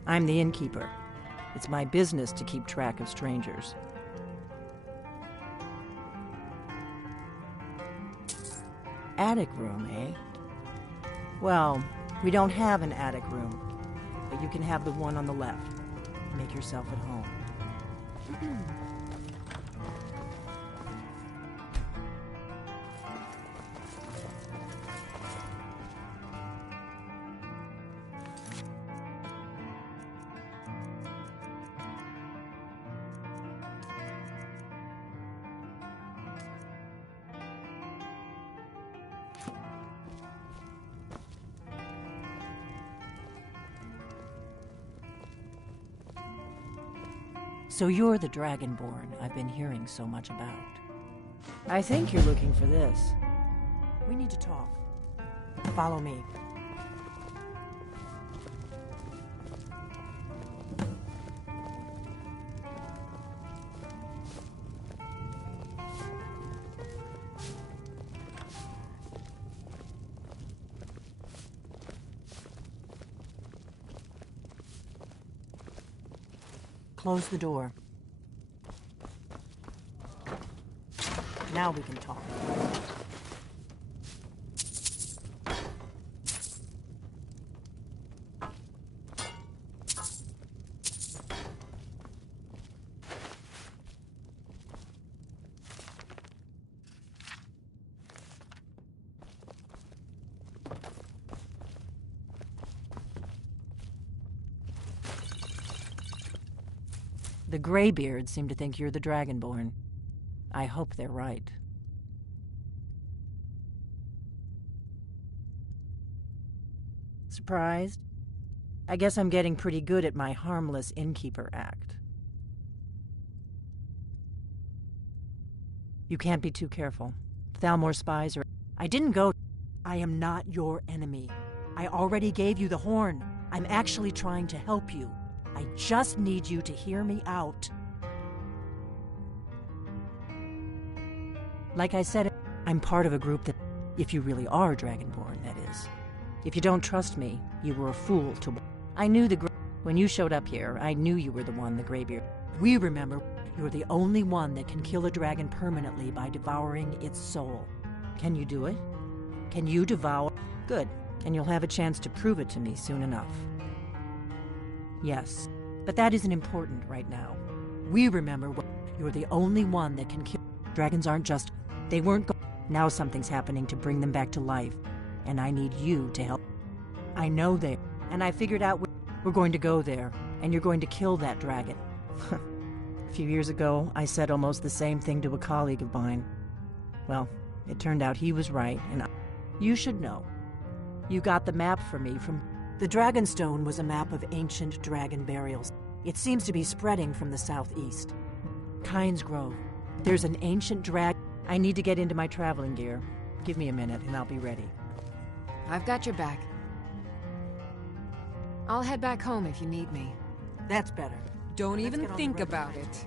I'm the innkeeper. It's my business to keep track of strangers. Attic room, eh? Well, we don't have an attic room, but you can have the one on the left. Make yourself at home. So you're the Dragonborn I've been hearing so much about. I think you're looking for this. We need to talk. Follow me. Close the door. Now we can talk. The Greybeards seem to think you're the Dragonborn. I hope they're right. Surprised? I guess I'm getting pretty good at my harmless innkeeper act. You can't be too careful. Thalmor spies are... I didn't go... I am not your enemy. I already gave you the horn. I'm actually trying to help you. I just need you to hear me out. Like I said, I'm part of a group that... If you really are Dragonborn, that is. If you don't trust me, you were a fool to... I knew the... When you showed up here, I knew you were the one, the Greybeard. We remember you're the only one that can kill a dragon permanently by devouring its soul. Can you do it? Can you devour... Good. And you'll have a chance to prove it to me soon enough. Yes, but that isn't important right now. We remember you're the only one that can kill... Dragons aren't just... They weren't Now something's happening to bring them back to life, and I need you to help. I know they... And I figured out we're going to go there, and you're going to kill that dragon. A few years ago, I said almost the same thing to a colleague of mine. Well, it turned out he was right, and you should know. You got the map for me from... The Dragonstone was a map of ancient dragon burials. It seems to be spreading from the southeast. Kynes Grove. There's an ancient drag... I need to get into my traveling gear. Give me a minute, and I'll be ready. I've got your back. I'll head back home if you need me. That's better. Don't even think about it.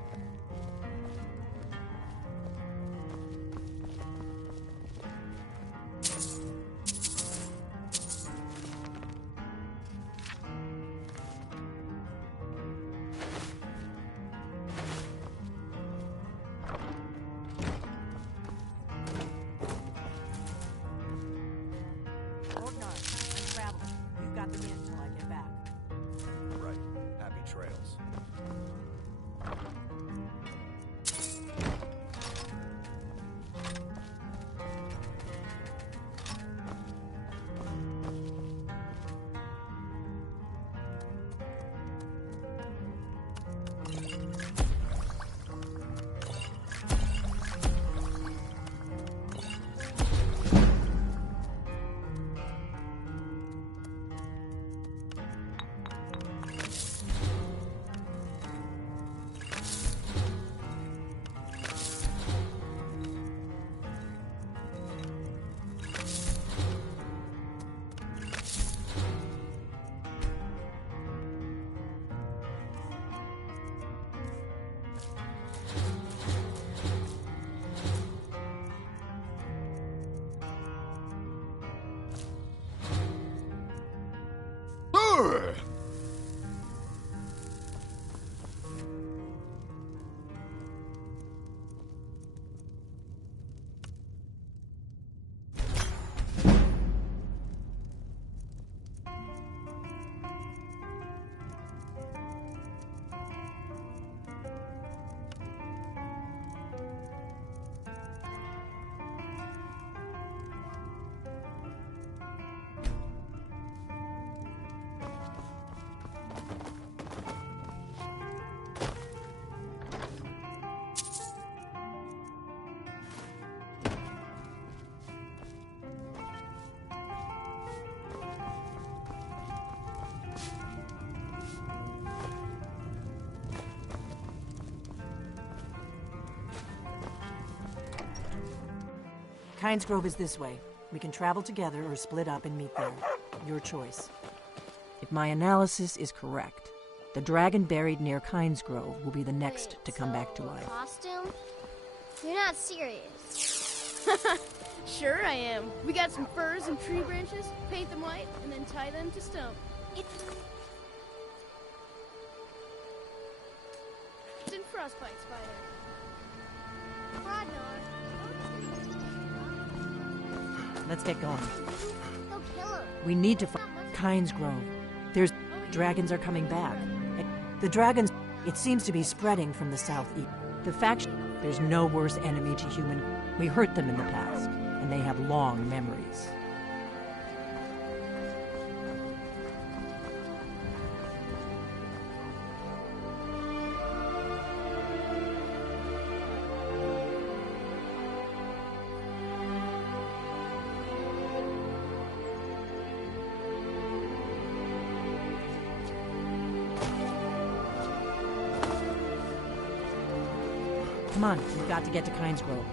Kynes Grove is this way. We can travel together or split up and meet there. Your choice. If my analysis is correct, the dragon buried near Kynes Grove will be the next to come back to life. Costume? You're not serious. Sure I am. We got some furs and tree branches, paint them white, and then tie them to stump. It's in frostbite, Spider. Ragnar, Let's get going. They'll kill him. We need to find Kynes Grove. There's... dragons are coming back. The dragons... It seems to be spreading from the southeast. The faction... There's no worse enemy to human... We hurt them in the past, and they have long memories. Come on, we've got to get to Kynes Grove.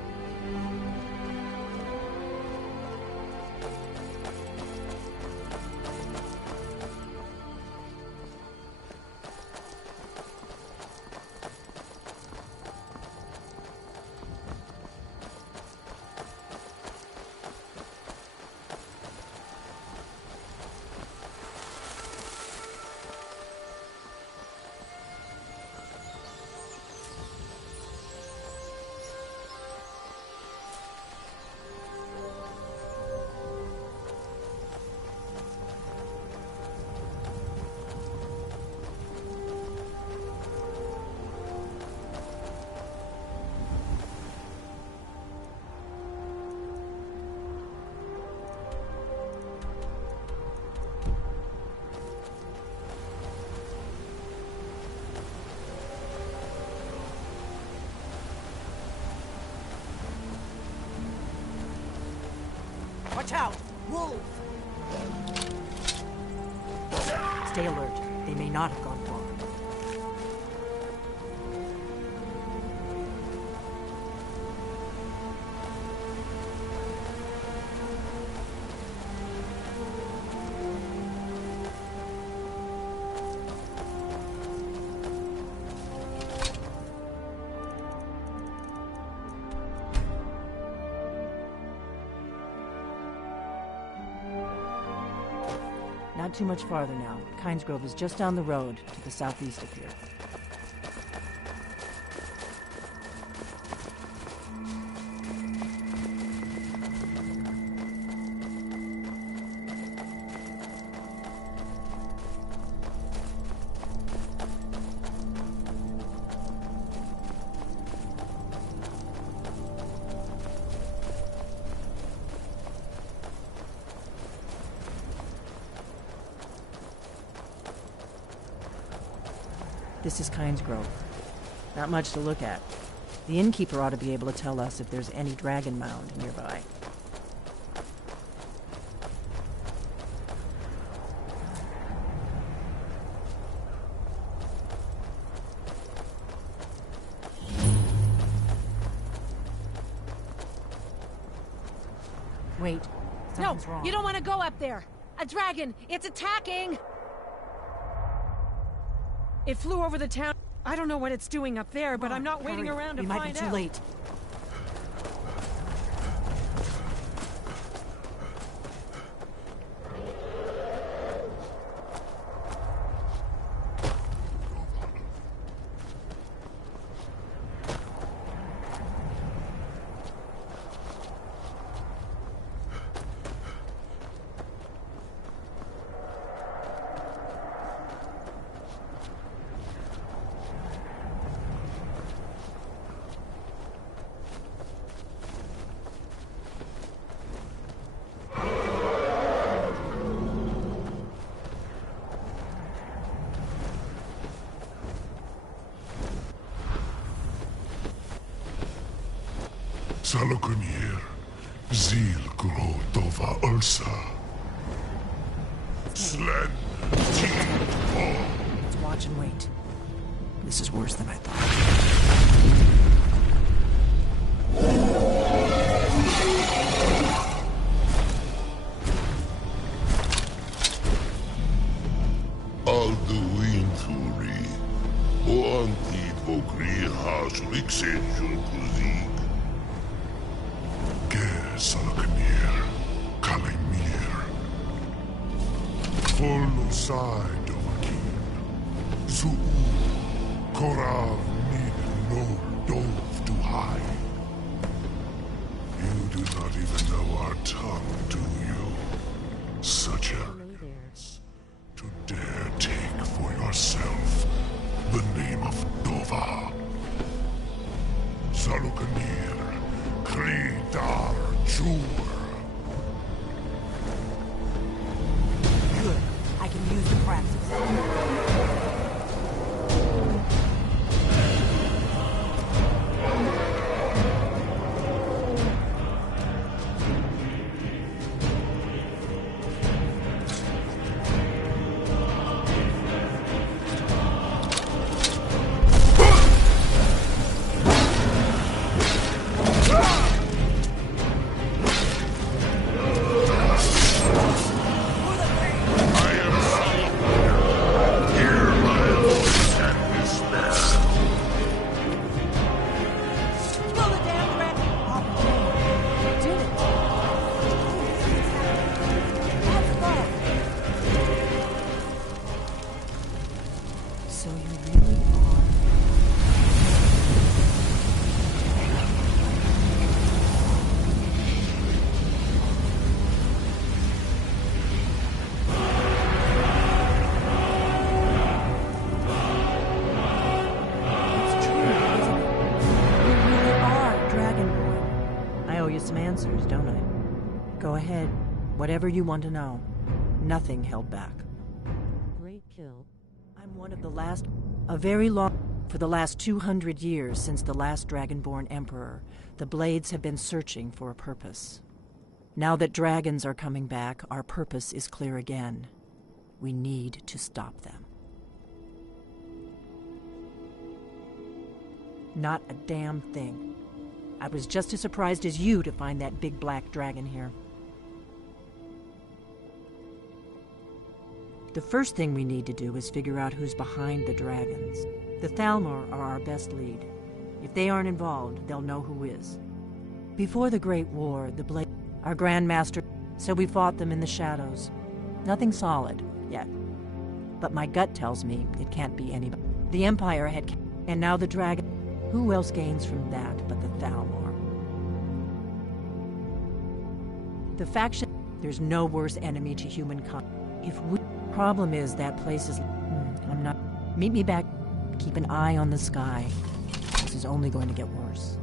Watch out! Wolves! Stay alert. They may not have gone far. Not too much farther now. Kynes Grove is just down the road to the southeast of here. This is Kynes Grove. Not much to look at. The innkeeper ought to be able to tell us if there's any dragon mound nearby. Wait. Something's wrong. You don't want to go up there! A dragon! It's attacking! It flew over the town. I don't know what it's doing up there, but I'm not waiting around to find out. We might be too late. Salokunir, Zil Grotova Ulsa. Slen, Let's watch and wait. This is worse than I thought. Alduinturi, o antit vokri hasulixenjul kuzig. Salokunir, Kalimir. Folosai Dovakin. Zuu, Korav Nid no Dov to high. You'd do not even know our tongue, do you? Such arrogance. To dare take for yourself the name of Dova. Salukanir, Kridar Jur. Good. I can use the practice. Whatever you want to know. Nothing held back. Great kill. I'm one of the last... For the last 200 years since the last Dragonborn Emperor, the Blades have been searching for a purpose. Now that dragons are coming back, our purpose is clear again. We need to stop them. Not a damn thing. I was just as surprised as you to find that big black dragon here. The first thing we need to do is figure out who's behind the dragons. The Thalmor are our best lead. If they aren't involved, they'll know who is. Before the Great War, the Blade... Our Grandmaster... So we fought them in the shadows. Nothing solid, yet. But my gut tells me it can't be anybody. The Empire had... And now the dragon... Who else gains from that but the Thalmor? The faction... There's no worse enemy to humankind. If we... Problem is that place is... I'm not... Meet me back. Keep an eye on the sky. This is only going to get worse.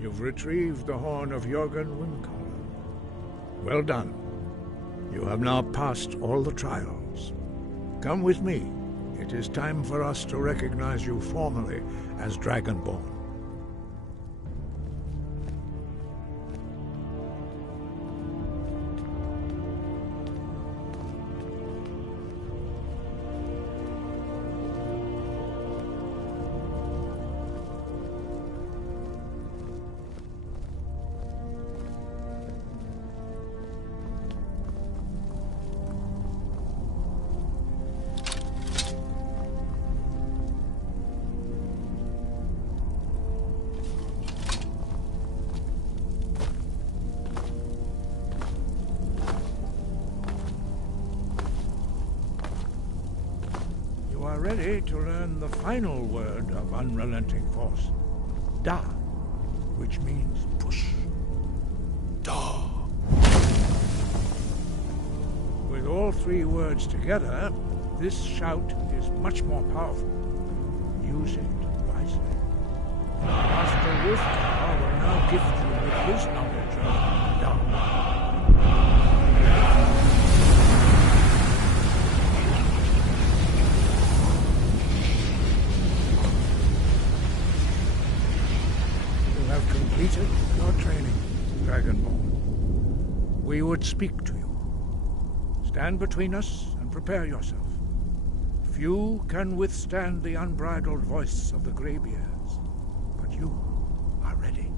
You've retrieved the horn of Jorgen Windcaller. Well done. You have now passed all the trials. Come with me. It is time for us to recognize you formally as Dragonborn. Ready to learn the final word of unrelenting force. Da, which means push. Da. With all three words together, this shout is much more powerful. Use it wisely. Master Wolfgar will now gift you with his knowledge of Da. Completed your training, Dragonborn. we would speak to you. Stand between us and prepare yourself. Few can withstand the unbridled voice of the Greybeards, but you are ready.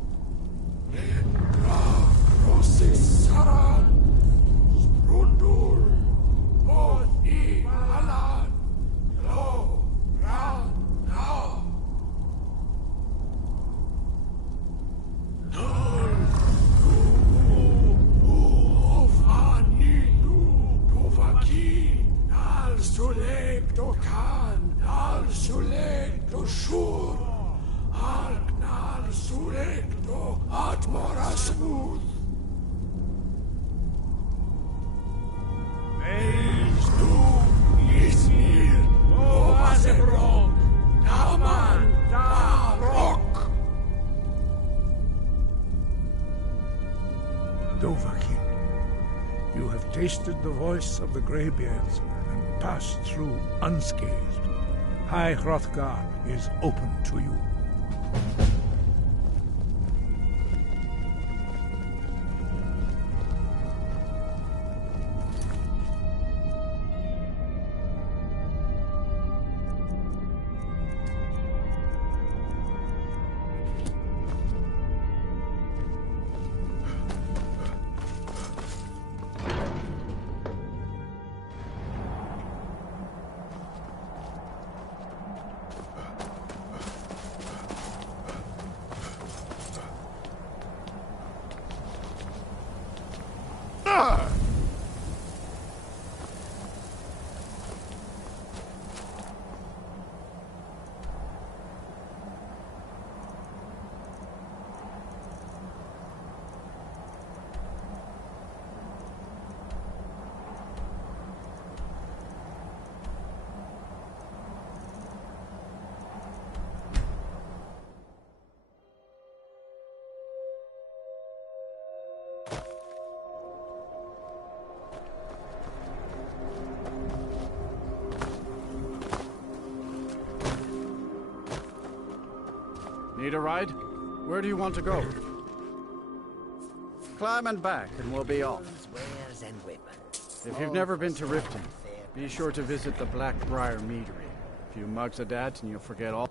Dovahkiin, you have tasted the voice of the Greybeards and passed through unscathed. High Hrothgar is open to you. Need a ride? Where do you want to go? Climb and back, and we'll be off. If you've never been to Riften, be sure to visit the Blackbriar Meadery. A few mugs of that, and you'll forget all.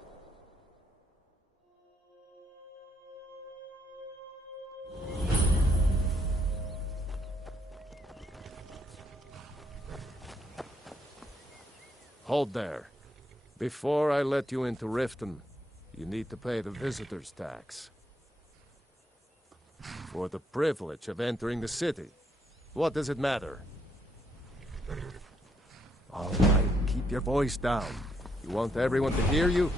Hold there. Before I let you into Riften, you need to pay the visitor's tax. For the privilege of entering the city. What does it matter? All right, keep your voice down. You want everyone to hear you?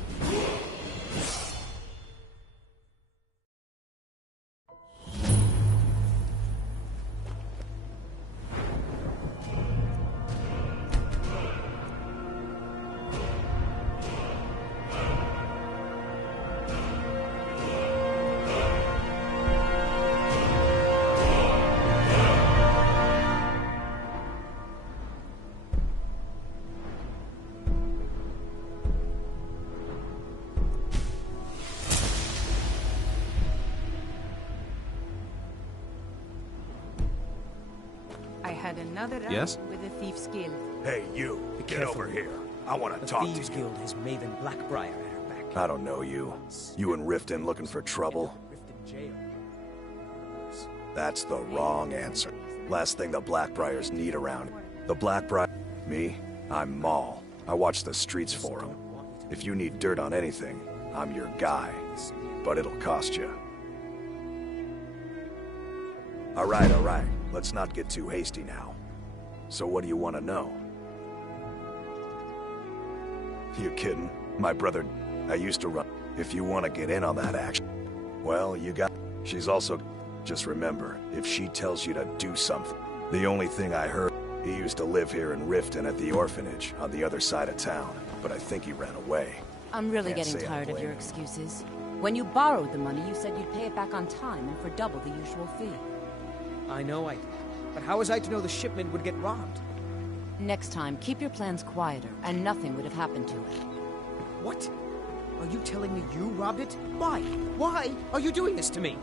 Another round Yes? with the Thieves Guild. Hey, you! Get over here. I want to talk to you. The Thieves Guild has Maven Blackbriar at her back. I don't know you. You and Riften looking for trouble? That's the wrong answer. Last thing the Blackbriars need around. The Blackbriar... Me? I'm Maul. I watch the streets for them. If you need dirt on anything, I'm your guy. But it'll cost you. Alright, alright. Let's not get too hasty now. So what do you want to know? You kidding? My brother... I used to run... If you want to get in on that action... Well, you got... She's also... Just remember, if she tells you to do something... The only thing I heard... He used to live here in Riften at the orphanage, on the other side of town. But I think he ran away. I'm really Can't getting say I tired of blame your him. excuses. When you borrowed the money, you said you'd pay it back on time and for double the usual fee. I know I did. But how was I to know the shipment would get robbed? Next time, keep your plans quieter, and nothing would have happened to it. What? Are you telling me you robbed it? Why? Why are you doing this to me?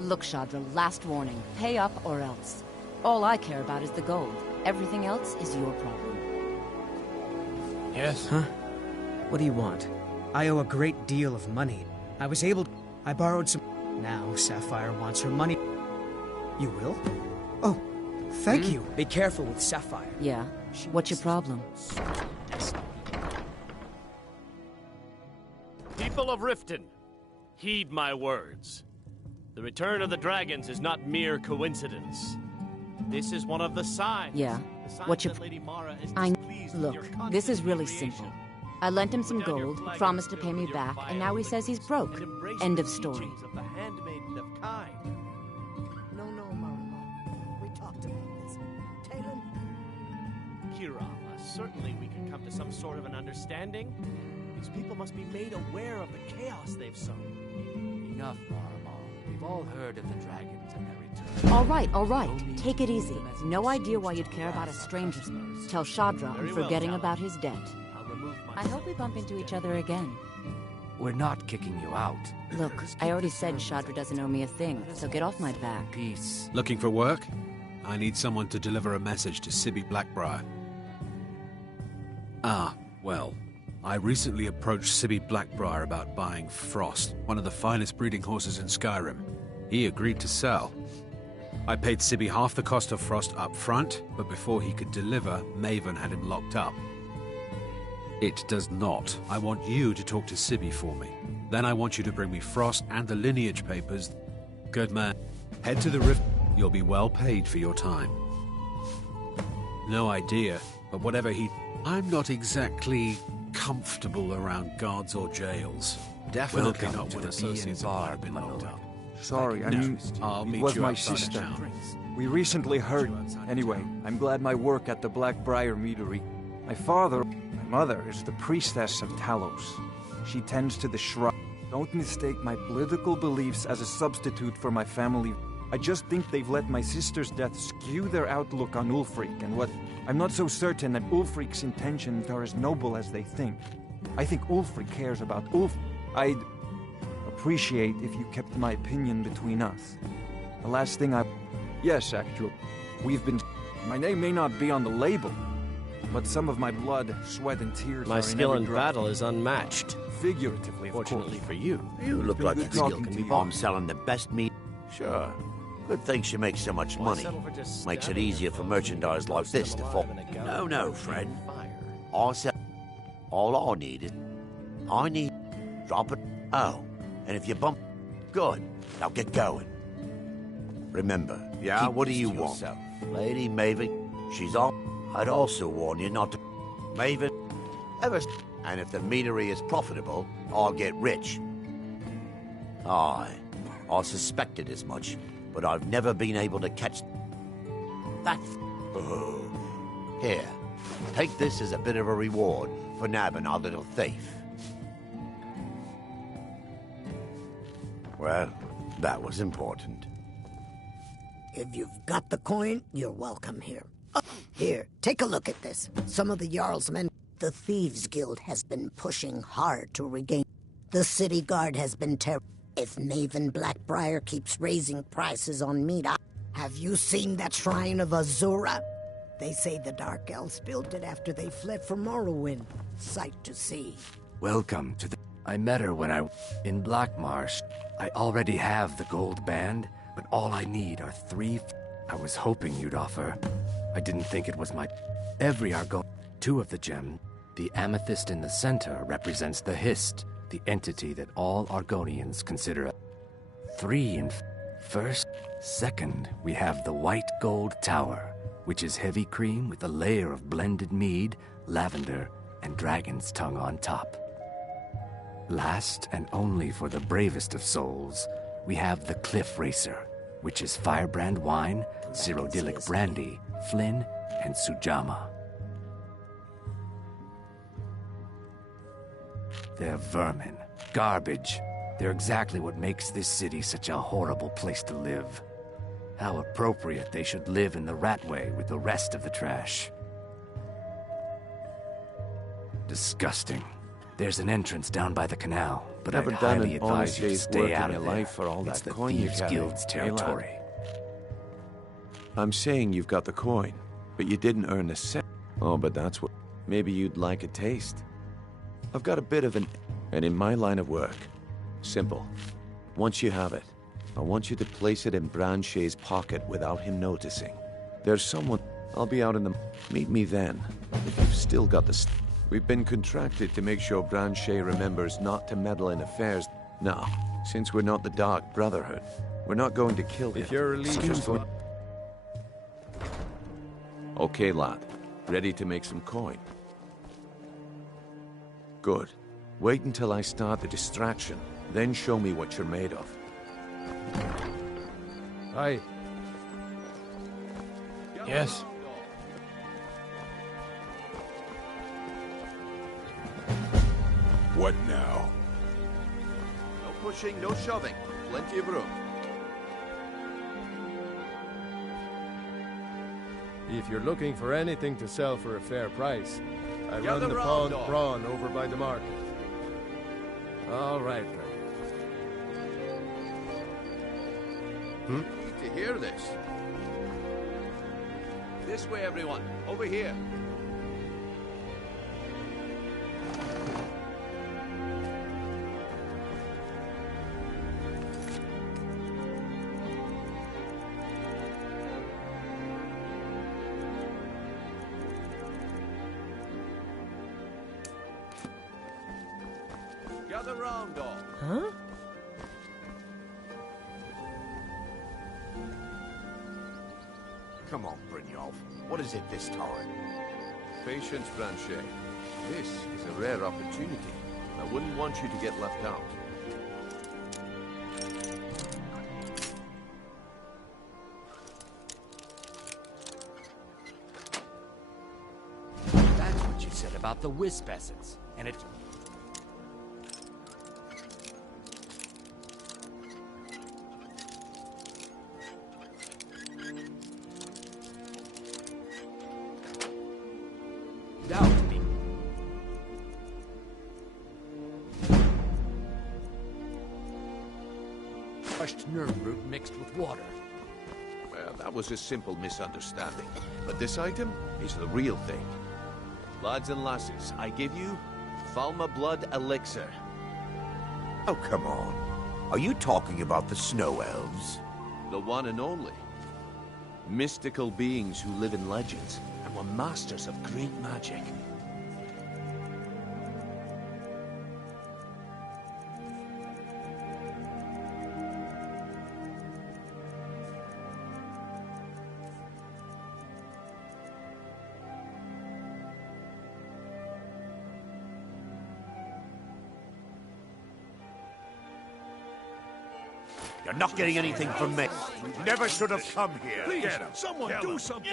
Look, Shadra, last warning. Pay up or else. All I care about is the gold. Everything else is your problem. Yes? Huh? What do you want? I owe a great deal of money. I borrowed some... Now Sapphire wants her money. You will? Oh, thank you. Be careful with Sapphire. Yeah? What's your problem? People of Riften, heed my words. The return of the dragons is not mere coincidence. This is one of the signs. Yeah. What's your... Look, this is really simple. I lent him some gold, promised to pay me back, and now he says he's broke. End of story. No, Mama. We talked about this. Talon? Kira, certainly we can come to some sort of an understanding. These people must be made aware of the chaos they've sown. Enough, Marmal. We've all heard of the dragons and their return. All right. Take it easy. No idea why you'd care about a stranger. Tell Shadra I'm forgetting about his debt. I hope we bump into each other again. We're not kicking you out. Look, I already said Shadra doesn't owe me a thing, so get off my back. Peace. Looking for work? I need someone to deliver a message to Sibby Blackbriar. Well, I recently approached Sibby Blackbriar about buying Frost, one of the finest breeding horses in Skyrim. He agreed to sell. I paid Sibby half the cost of Frost up front, but before he could deliver, Maven had him locked up. It does not. I want you to talk to Sibby for me. Then I want you to bring me Frost and the lineage papers. Good man. Head to the rift. You'll be well paid for your time. No idea, but whatever I'm not exactly comfortable around guards or jails. Definitely not with associates bar been locked up. Sorry, I mean, it was my sister. We recently heard. Anyway, I'm glad my work at the Blackbriar Meadery. My mother is the priestess of Talos. She tends to the shrine. Don't mistake my political beliefs as a substitute for my family. I just think they've let my sister's death skew their outlook on Ulfric and what... I'm not so certain that Ulfric's intentions are as noble as they think. I think Ulfric cares about I'd appreciate if you kept my opinion between us. The last thing Yes, actually. We've been... My name may not be on the label, but some of my blood, sweat, and tears My are skill in in every drop. battle is unmatched. Figuratively, of Fortunately course. for you. You look Been like good a skill talking can to be you. bomb selling the best meat. Sure. Good thing she makes so much money. Makes it easier for merchandise like this to fall. No, friend. All I need is... Drop it. Oh, and if you bump... Good. Now get going. Remember, Yeah, what do this you to want? yourself. Lady Maven, she's on. I'd also warn you not to... Maven, and if the meadery is profitable, I'll get rich. I suspected as much, but I've never been able to catch... that... Oh. Here, take this as a bit of a reward for nabbing our little thief. Well, that was important. If you've got the coin, you're welcome here. Oh, here, take a look at this. Some of the Jarl's men... The Thieves' Guild has been pushing hard to regain... The city guard has been If Maven Blackbriar keeps raising prices on meat... Have you seen that Shrine of Azura? They say the Dark Elves built it after they fled from Morrowind. Sight to see. Welcome to the... I met her when in Blackmarsh. I already have the gold band, but all I need are 3... I was hoping you'd offer. I didn't think it was my... Every Argon... 2 of the gem. The amethyst in the center represents the Hist, the entity that all Argonians consider a... 3 and... First, second, we have the white gold tower, which is heavy cream with a layer of blended mead, lavender, and dragon's tongue on top. Last, and only for the bravest of souls, we have the Cliff Racer, which is firebrand wine, Cyrodiilic brandy, Flynn, and Sujama. They're vermin, garbage. They're exactly what makes this city such a horrible place to live. How appropriate they should live in the Ratway with the rest of the trash. Disgusting. There's an entrance down by the canal, but Never I'd done highly an advise honest you to day's stay work out in of your there. life for all It's that the coin you Thieves carry. Guild's territory. I'm saying you've got the coin, but you didn't earn a cent. Oh, but that's what... Maybe you'd like a taste. I've got a bit of an... And in my line of work, simple. Once you have it, I want you to place it in Branche's pocket without him noticing. There's someone... I'll be out in the... Meet me then, if you've still got the... We've been contracted to make sure Branche remembers not to meddle in affairs. Now, since we're not the Dark Brotherhood, we're not going to kill him. If your allegiance... Okay, lad. Ready to make some coin? Good. Wait until I start the distraction, then show me what you're made of. Aye. Yes? What now? No pushing, no shoving. Plenty of room. If you're looking for anything to sell for a fair price, I Gather run the round, pawned dog. brawn over by the market. All right, then. Need to hear this. This way, everyone. Over here. Gather round, dog. Huh? Come on, Brynjolf. What is it this time? Patience, Branche. This is a rare opportunity. I wouldn't want you to get left out. That's what you said about the wisp essence. And it... Doubt me. Crushed nerve root mixed with water. Well, that was a simple misunderstanding. But this item is the real thing. Lads and lasses, I give you Falma Blood Elixir. Oh, come on. Are you talking about the Snow Elves? The one and only. Mystical beings who live in legends and were masters of great magic. You're not getting anything from me. Never should have come here. Please, Get him. someone Kill do him. something.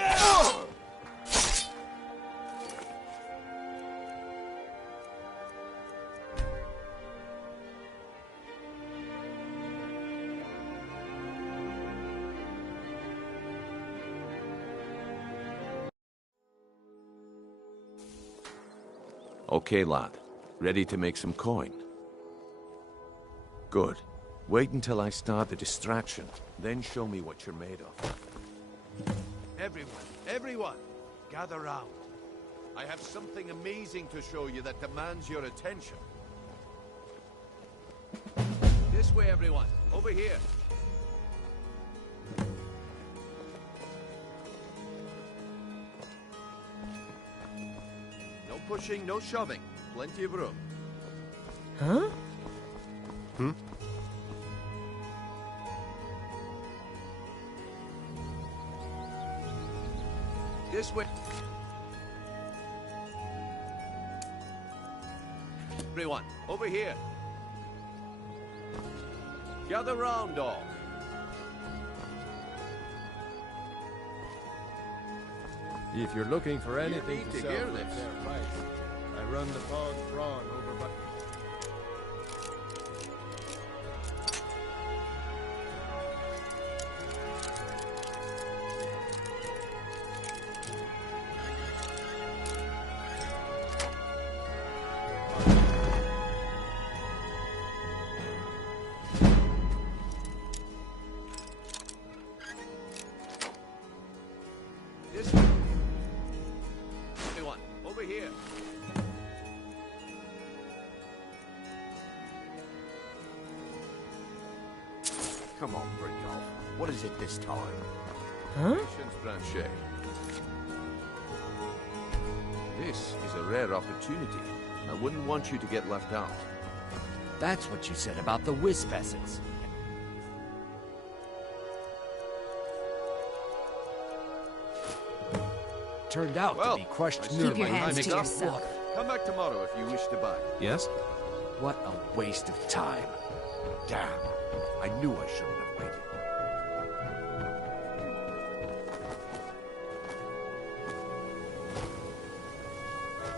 Okay, lad. Ready to make some coin? Good. Wait until I start the distraction, then show me what you're made of. Everyone, gather round. I have something amazing to show you that demands your attention. This way, everyone. Over here. No pushing, no shoving. Plenty of room. Huh? This way. Everyone, over here. Gather round, all. If you're looking for anything need to to sell hear for a this. fair price, I run the pawned brawn over by... Come on, Brindolph. What is it this time? Huh? Patience, Blanchet. This is a rare opportunity. I wouldn't want you to get left out. That's what you said about the Whiz-Fesses. Turned out to be crushed near Keep your hands to yourself. Come back tomorrow if you wish to buy. Yes? What a waste of time. Damn. I knew I shouldn't have waited.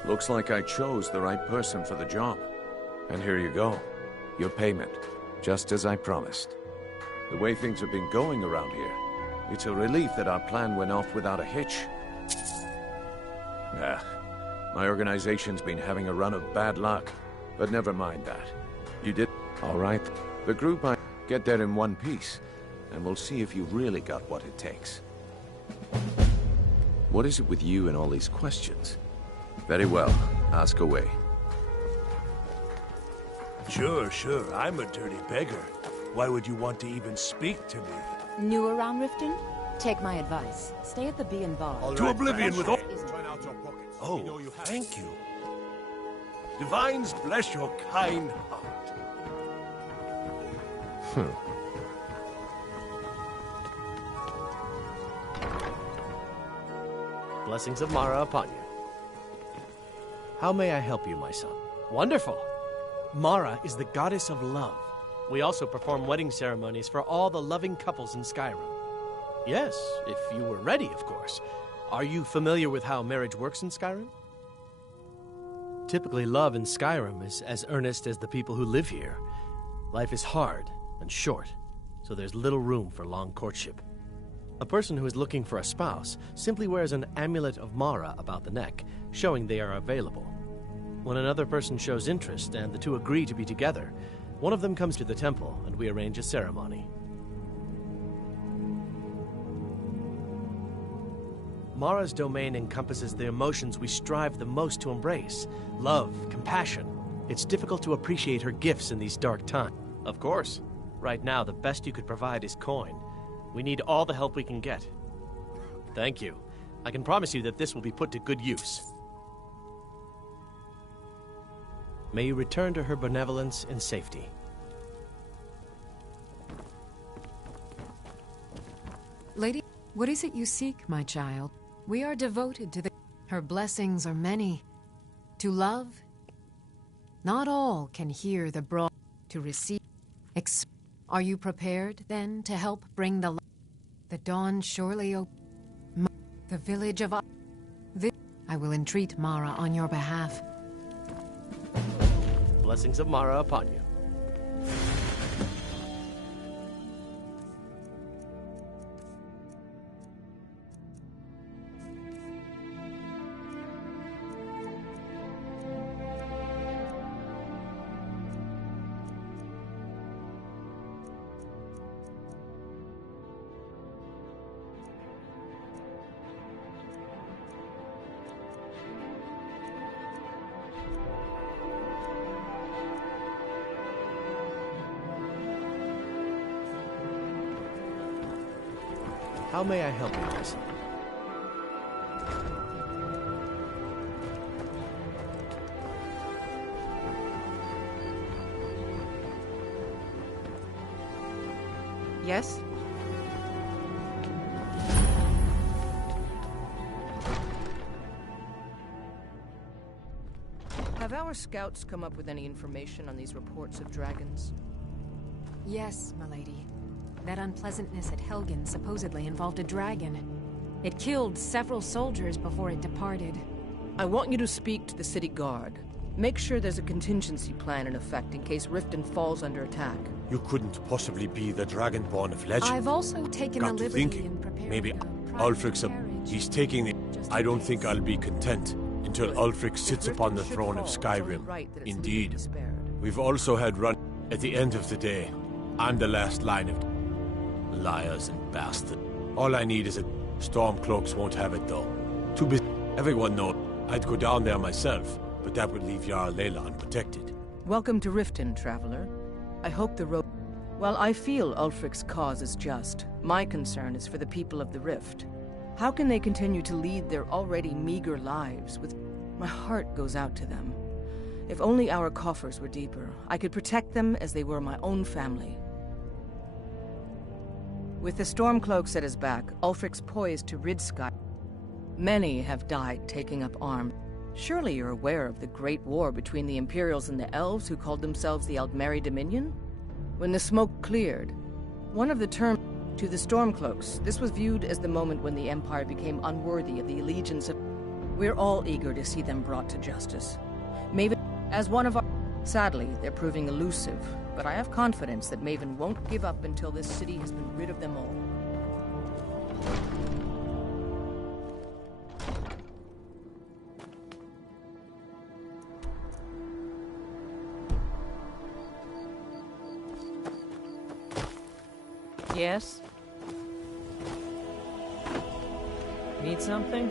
Looks like I chose the right person for the job. And here you go. Your payment. Just as I promised. The way things have been going around here, it's a relief that our plan went off without a hitch. My organization's been having a run of bad luck. But never mind that. You did all right. The group I get there in one piece, and we'll see if you really got what it takes. What is it with you and all these questions? Very well. Ask away. Sure. I'm a dirty beggar. Why would you want to even speak to me? New around Riften? Take my advice. Stay at the Bee and Bar. To oblivion with all... Oh, thank you. Divines bless your kind heart. Blessings of Mara upon you. How may I help you, my son? Wonderful! Mara is the goddess of love. We also perform wedding ceremonies for all the loving couples in Skyrim. Yes, if you were ready, of course. Are you familiar with how marriage works in Skyrim? Typically, love in Skyrim is as earnest as the people who live here. Life is hard and short, so there's little room for long courtship. A person who is looking for a spouse simply wears an amulet of Mara about the neck, showing they are available. When another person shows interest and the two agree to be together, one of them comes to the temple and we arrange a ceremony. Mara's domain encompasses the emotions we strive the most to embrace: love, compassion. It's difficult to appreciate her gifts in these dark times. Of course. Right now, the best you could provide is coin. We need all the help we can get. Thank you. I can promise you that this will be put to good use. May you return to her benevolence in safety. Lady, what is it you seek, my child? We are devoted to the... Her blessings are many. To love, not all can hear the broad. To receive... Are you prepared, then, to help bring the light? The dawn surely the village of... I will entreat Mara on your behalf. Blessings of Mara upon you. How may I help you, my son? Yes? Have our scouts come up with any information on these reports of dragons? Yes, milady. That unpleasantness at Helgen supposedly involved a dragon. It killed several soldiers before it departed. I want you to speak to the city guard. Make sure there's a contingency plan in effect in case Riften falls under attack. You couldn't possibly be the Dragonborn of legend. I've also taken Got a to liberty thinking, in preparing maybe a Ulfric's he's taking the... I don't think I'll be content until Ulfric sits upon the throne of Skyrim. Indeed. We've also had run... At the end of the day, I'm the last line of... Liars and bastards. All I need is a... Stormcloaks won't have it, though. Too busy. Everyone knows I'd go down there myself, but that would leave Jarl Layla unprotected. Welcome to Riften, traveler. I hope the road... While I feel Ulfric's cause is just, my concern is for the people of the Rift. How can they continue to lead their already meager lives with... My heart goes out to them. If only our coffers were deeper, I could protect them as they were my own family. With the Stormcloaks at his back, Ulfric's poised to rid Sky. Many have died taking up arms. Surely you're aware of the Great War between the Imperials and the Elves who called themselves the Aldmeri Dominion? When the smoke cleared, one of the terms to the Stormcloaks, this was viewed as the moment when the Empire became unworthy of the allegiance of... We're all eager to see them brought to justice. Maven, as one of our... Sadly, they're proving elusive, but I have confidence that Maven won't give up until this city has been rid of them all. Yes? Need something?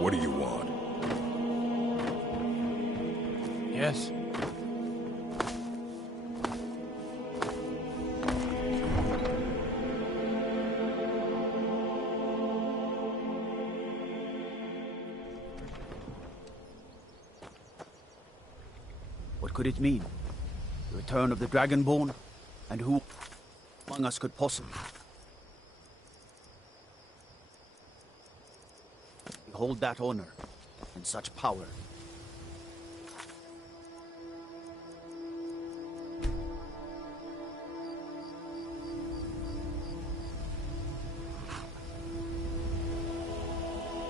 What do you want? Yes? What could it mean? The return of the Dragonborn? And who among us could possibly hold that honor and such power?